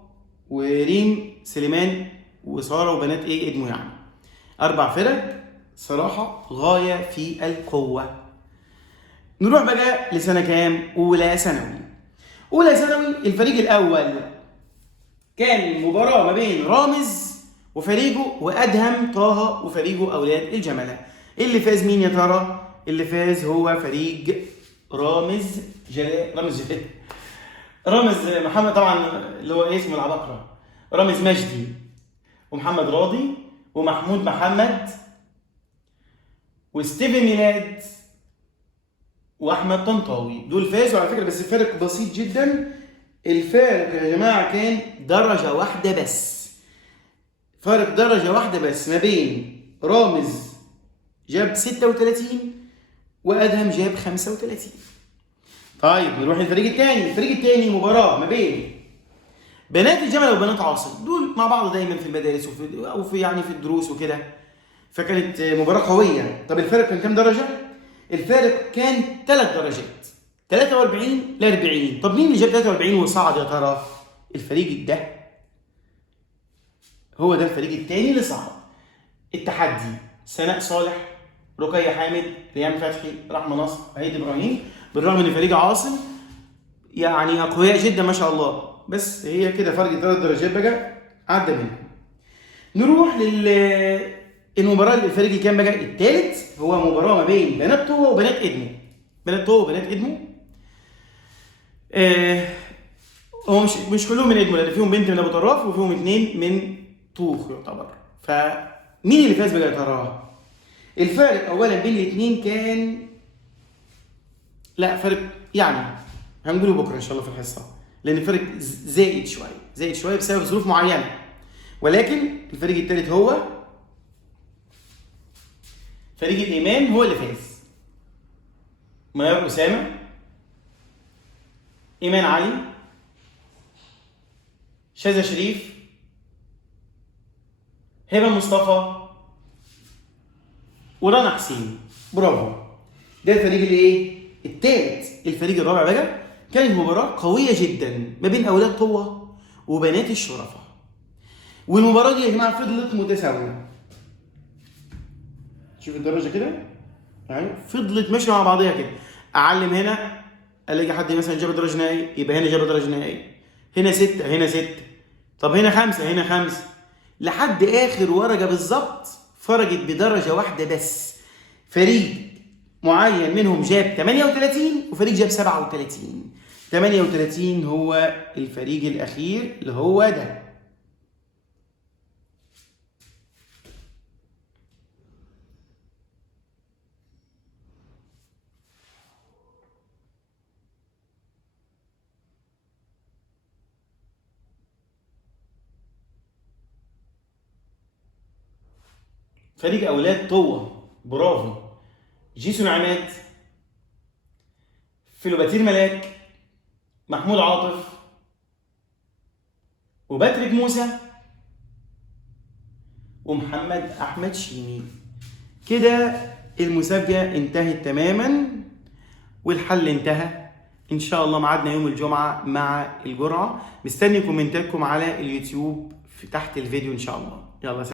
وريم سليمان، وساره وبنات ادمو. يعني 4 فرق صراحه غايه في القوه. نروح بقى لسنه كام؟ اولى ثانوي. اولى ثانوي الفريق الاول كان مباراه ما بين رامز وفريقه وادهم طه وفريقه اولاد الجمله. اللي فاز مين يا ترى؟ اللي فاز هو فريق رامز محمد، طبعا اللي هو اسمه العباقرة، رامز مجدي ومحمد راضي ومحمود محمد وستيفن ميلاد واحمد طنطاوي. دول فازوا على فكره، بس الفرق بسيط جدا. الفارق يا جماعه كان درجه واحده بس، فارق درجه واحده بس ما بين رامز جاب 36 وادهم جاب 35. طيب نروح للفريق الثاني. الفريق الثاني مباراه ما بين بنات الجمل وبنات عاصم. دول مع بعض دايما في المدارس وفي يعني في الدروس وكده، فكانت مباراه قويه. طب الفارق كان كام درجه؟ الفارق كان 3 درجات، 43 ل 40. طب مين اللي جاب 43 وصعد يا ترى؟ الفريق ده، هو ده الفريق الثاني اللي صعد. التحدي: سناء صالح، رقية حامد، ريان فتحي، رحمة نصر، عيد ابراهيم. بالرغم ان فريق عاصم يعني اقوياء جدا ما شاء الله، بس هي كده فرق 3 درجات بقى عدى منهم. نروح المباراة. الفريق اللي كان بقى الثالث هو مباراة ما بين بنات طوة وبنات ادمو. بنات طوة وبنات ادمو هو مش كلهم من ادمو، لان فيهم بنت من ابو طراف وفيهم 2 من طوخ يعتبر. فمين اللي فاز بقى يا ترى؟ الفارق اولا بين الاثنين كان، لا فرق يعني هنقوله بكره ان شاء الله في الحصه، لان الفرق زائد شويه بسبب ظروف معينه. ولكن الفريق الثالث هو فريق الايمان، هو اللي فاز. ميار اسامه، ايمان علي، شاذة شريف، هبه مصطفى، ورنا حسين. برافو. ده الفريق اللي ايه؟ الثالث. الفريق الرابع بقى كانت مباراه قويه جدا ما بين اولاد قوه وبنات الشرفاء. والمباراه دي يا جماعه فضلت متساويه. شوف الدرجه كده يعني فضلت ماشيه مع بعضيها كده. اعلم هنا الاقي حد مثلا جاب درجه نهائي، يبقى هنا جاب درجه نهائي، هنا 6 هنا 6، طب هنا 5 هنا 5، لحد اخر ورقه بالظبط فرقت بدرجه واحده بس. فريق معين منهم جاب 38 وفريق جاب 37. 38 هو الفريق الاخير اللي هو ده. فريق اولاد طوة. برافو. جيسون عماد، فيلوباتير ملاك، محمود عاطف، وباتريك موسى، ومحمد احمد شيمي. كده المسابقه انتهت تماما والحل انتهى. ان شاء الله ميعادنا يوم الجمعه مع الجرعه. مستني كومنتاتكم على اليوتيوب في تحت الفيديو ان شاء الله. يلا سلام.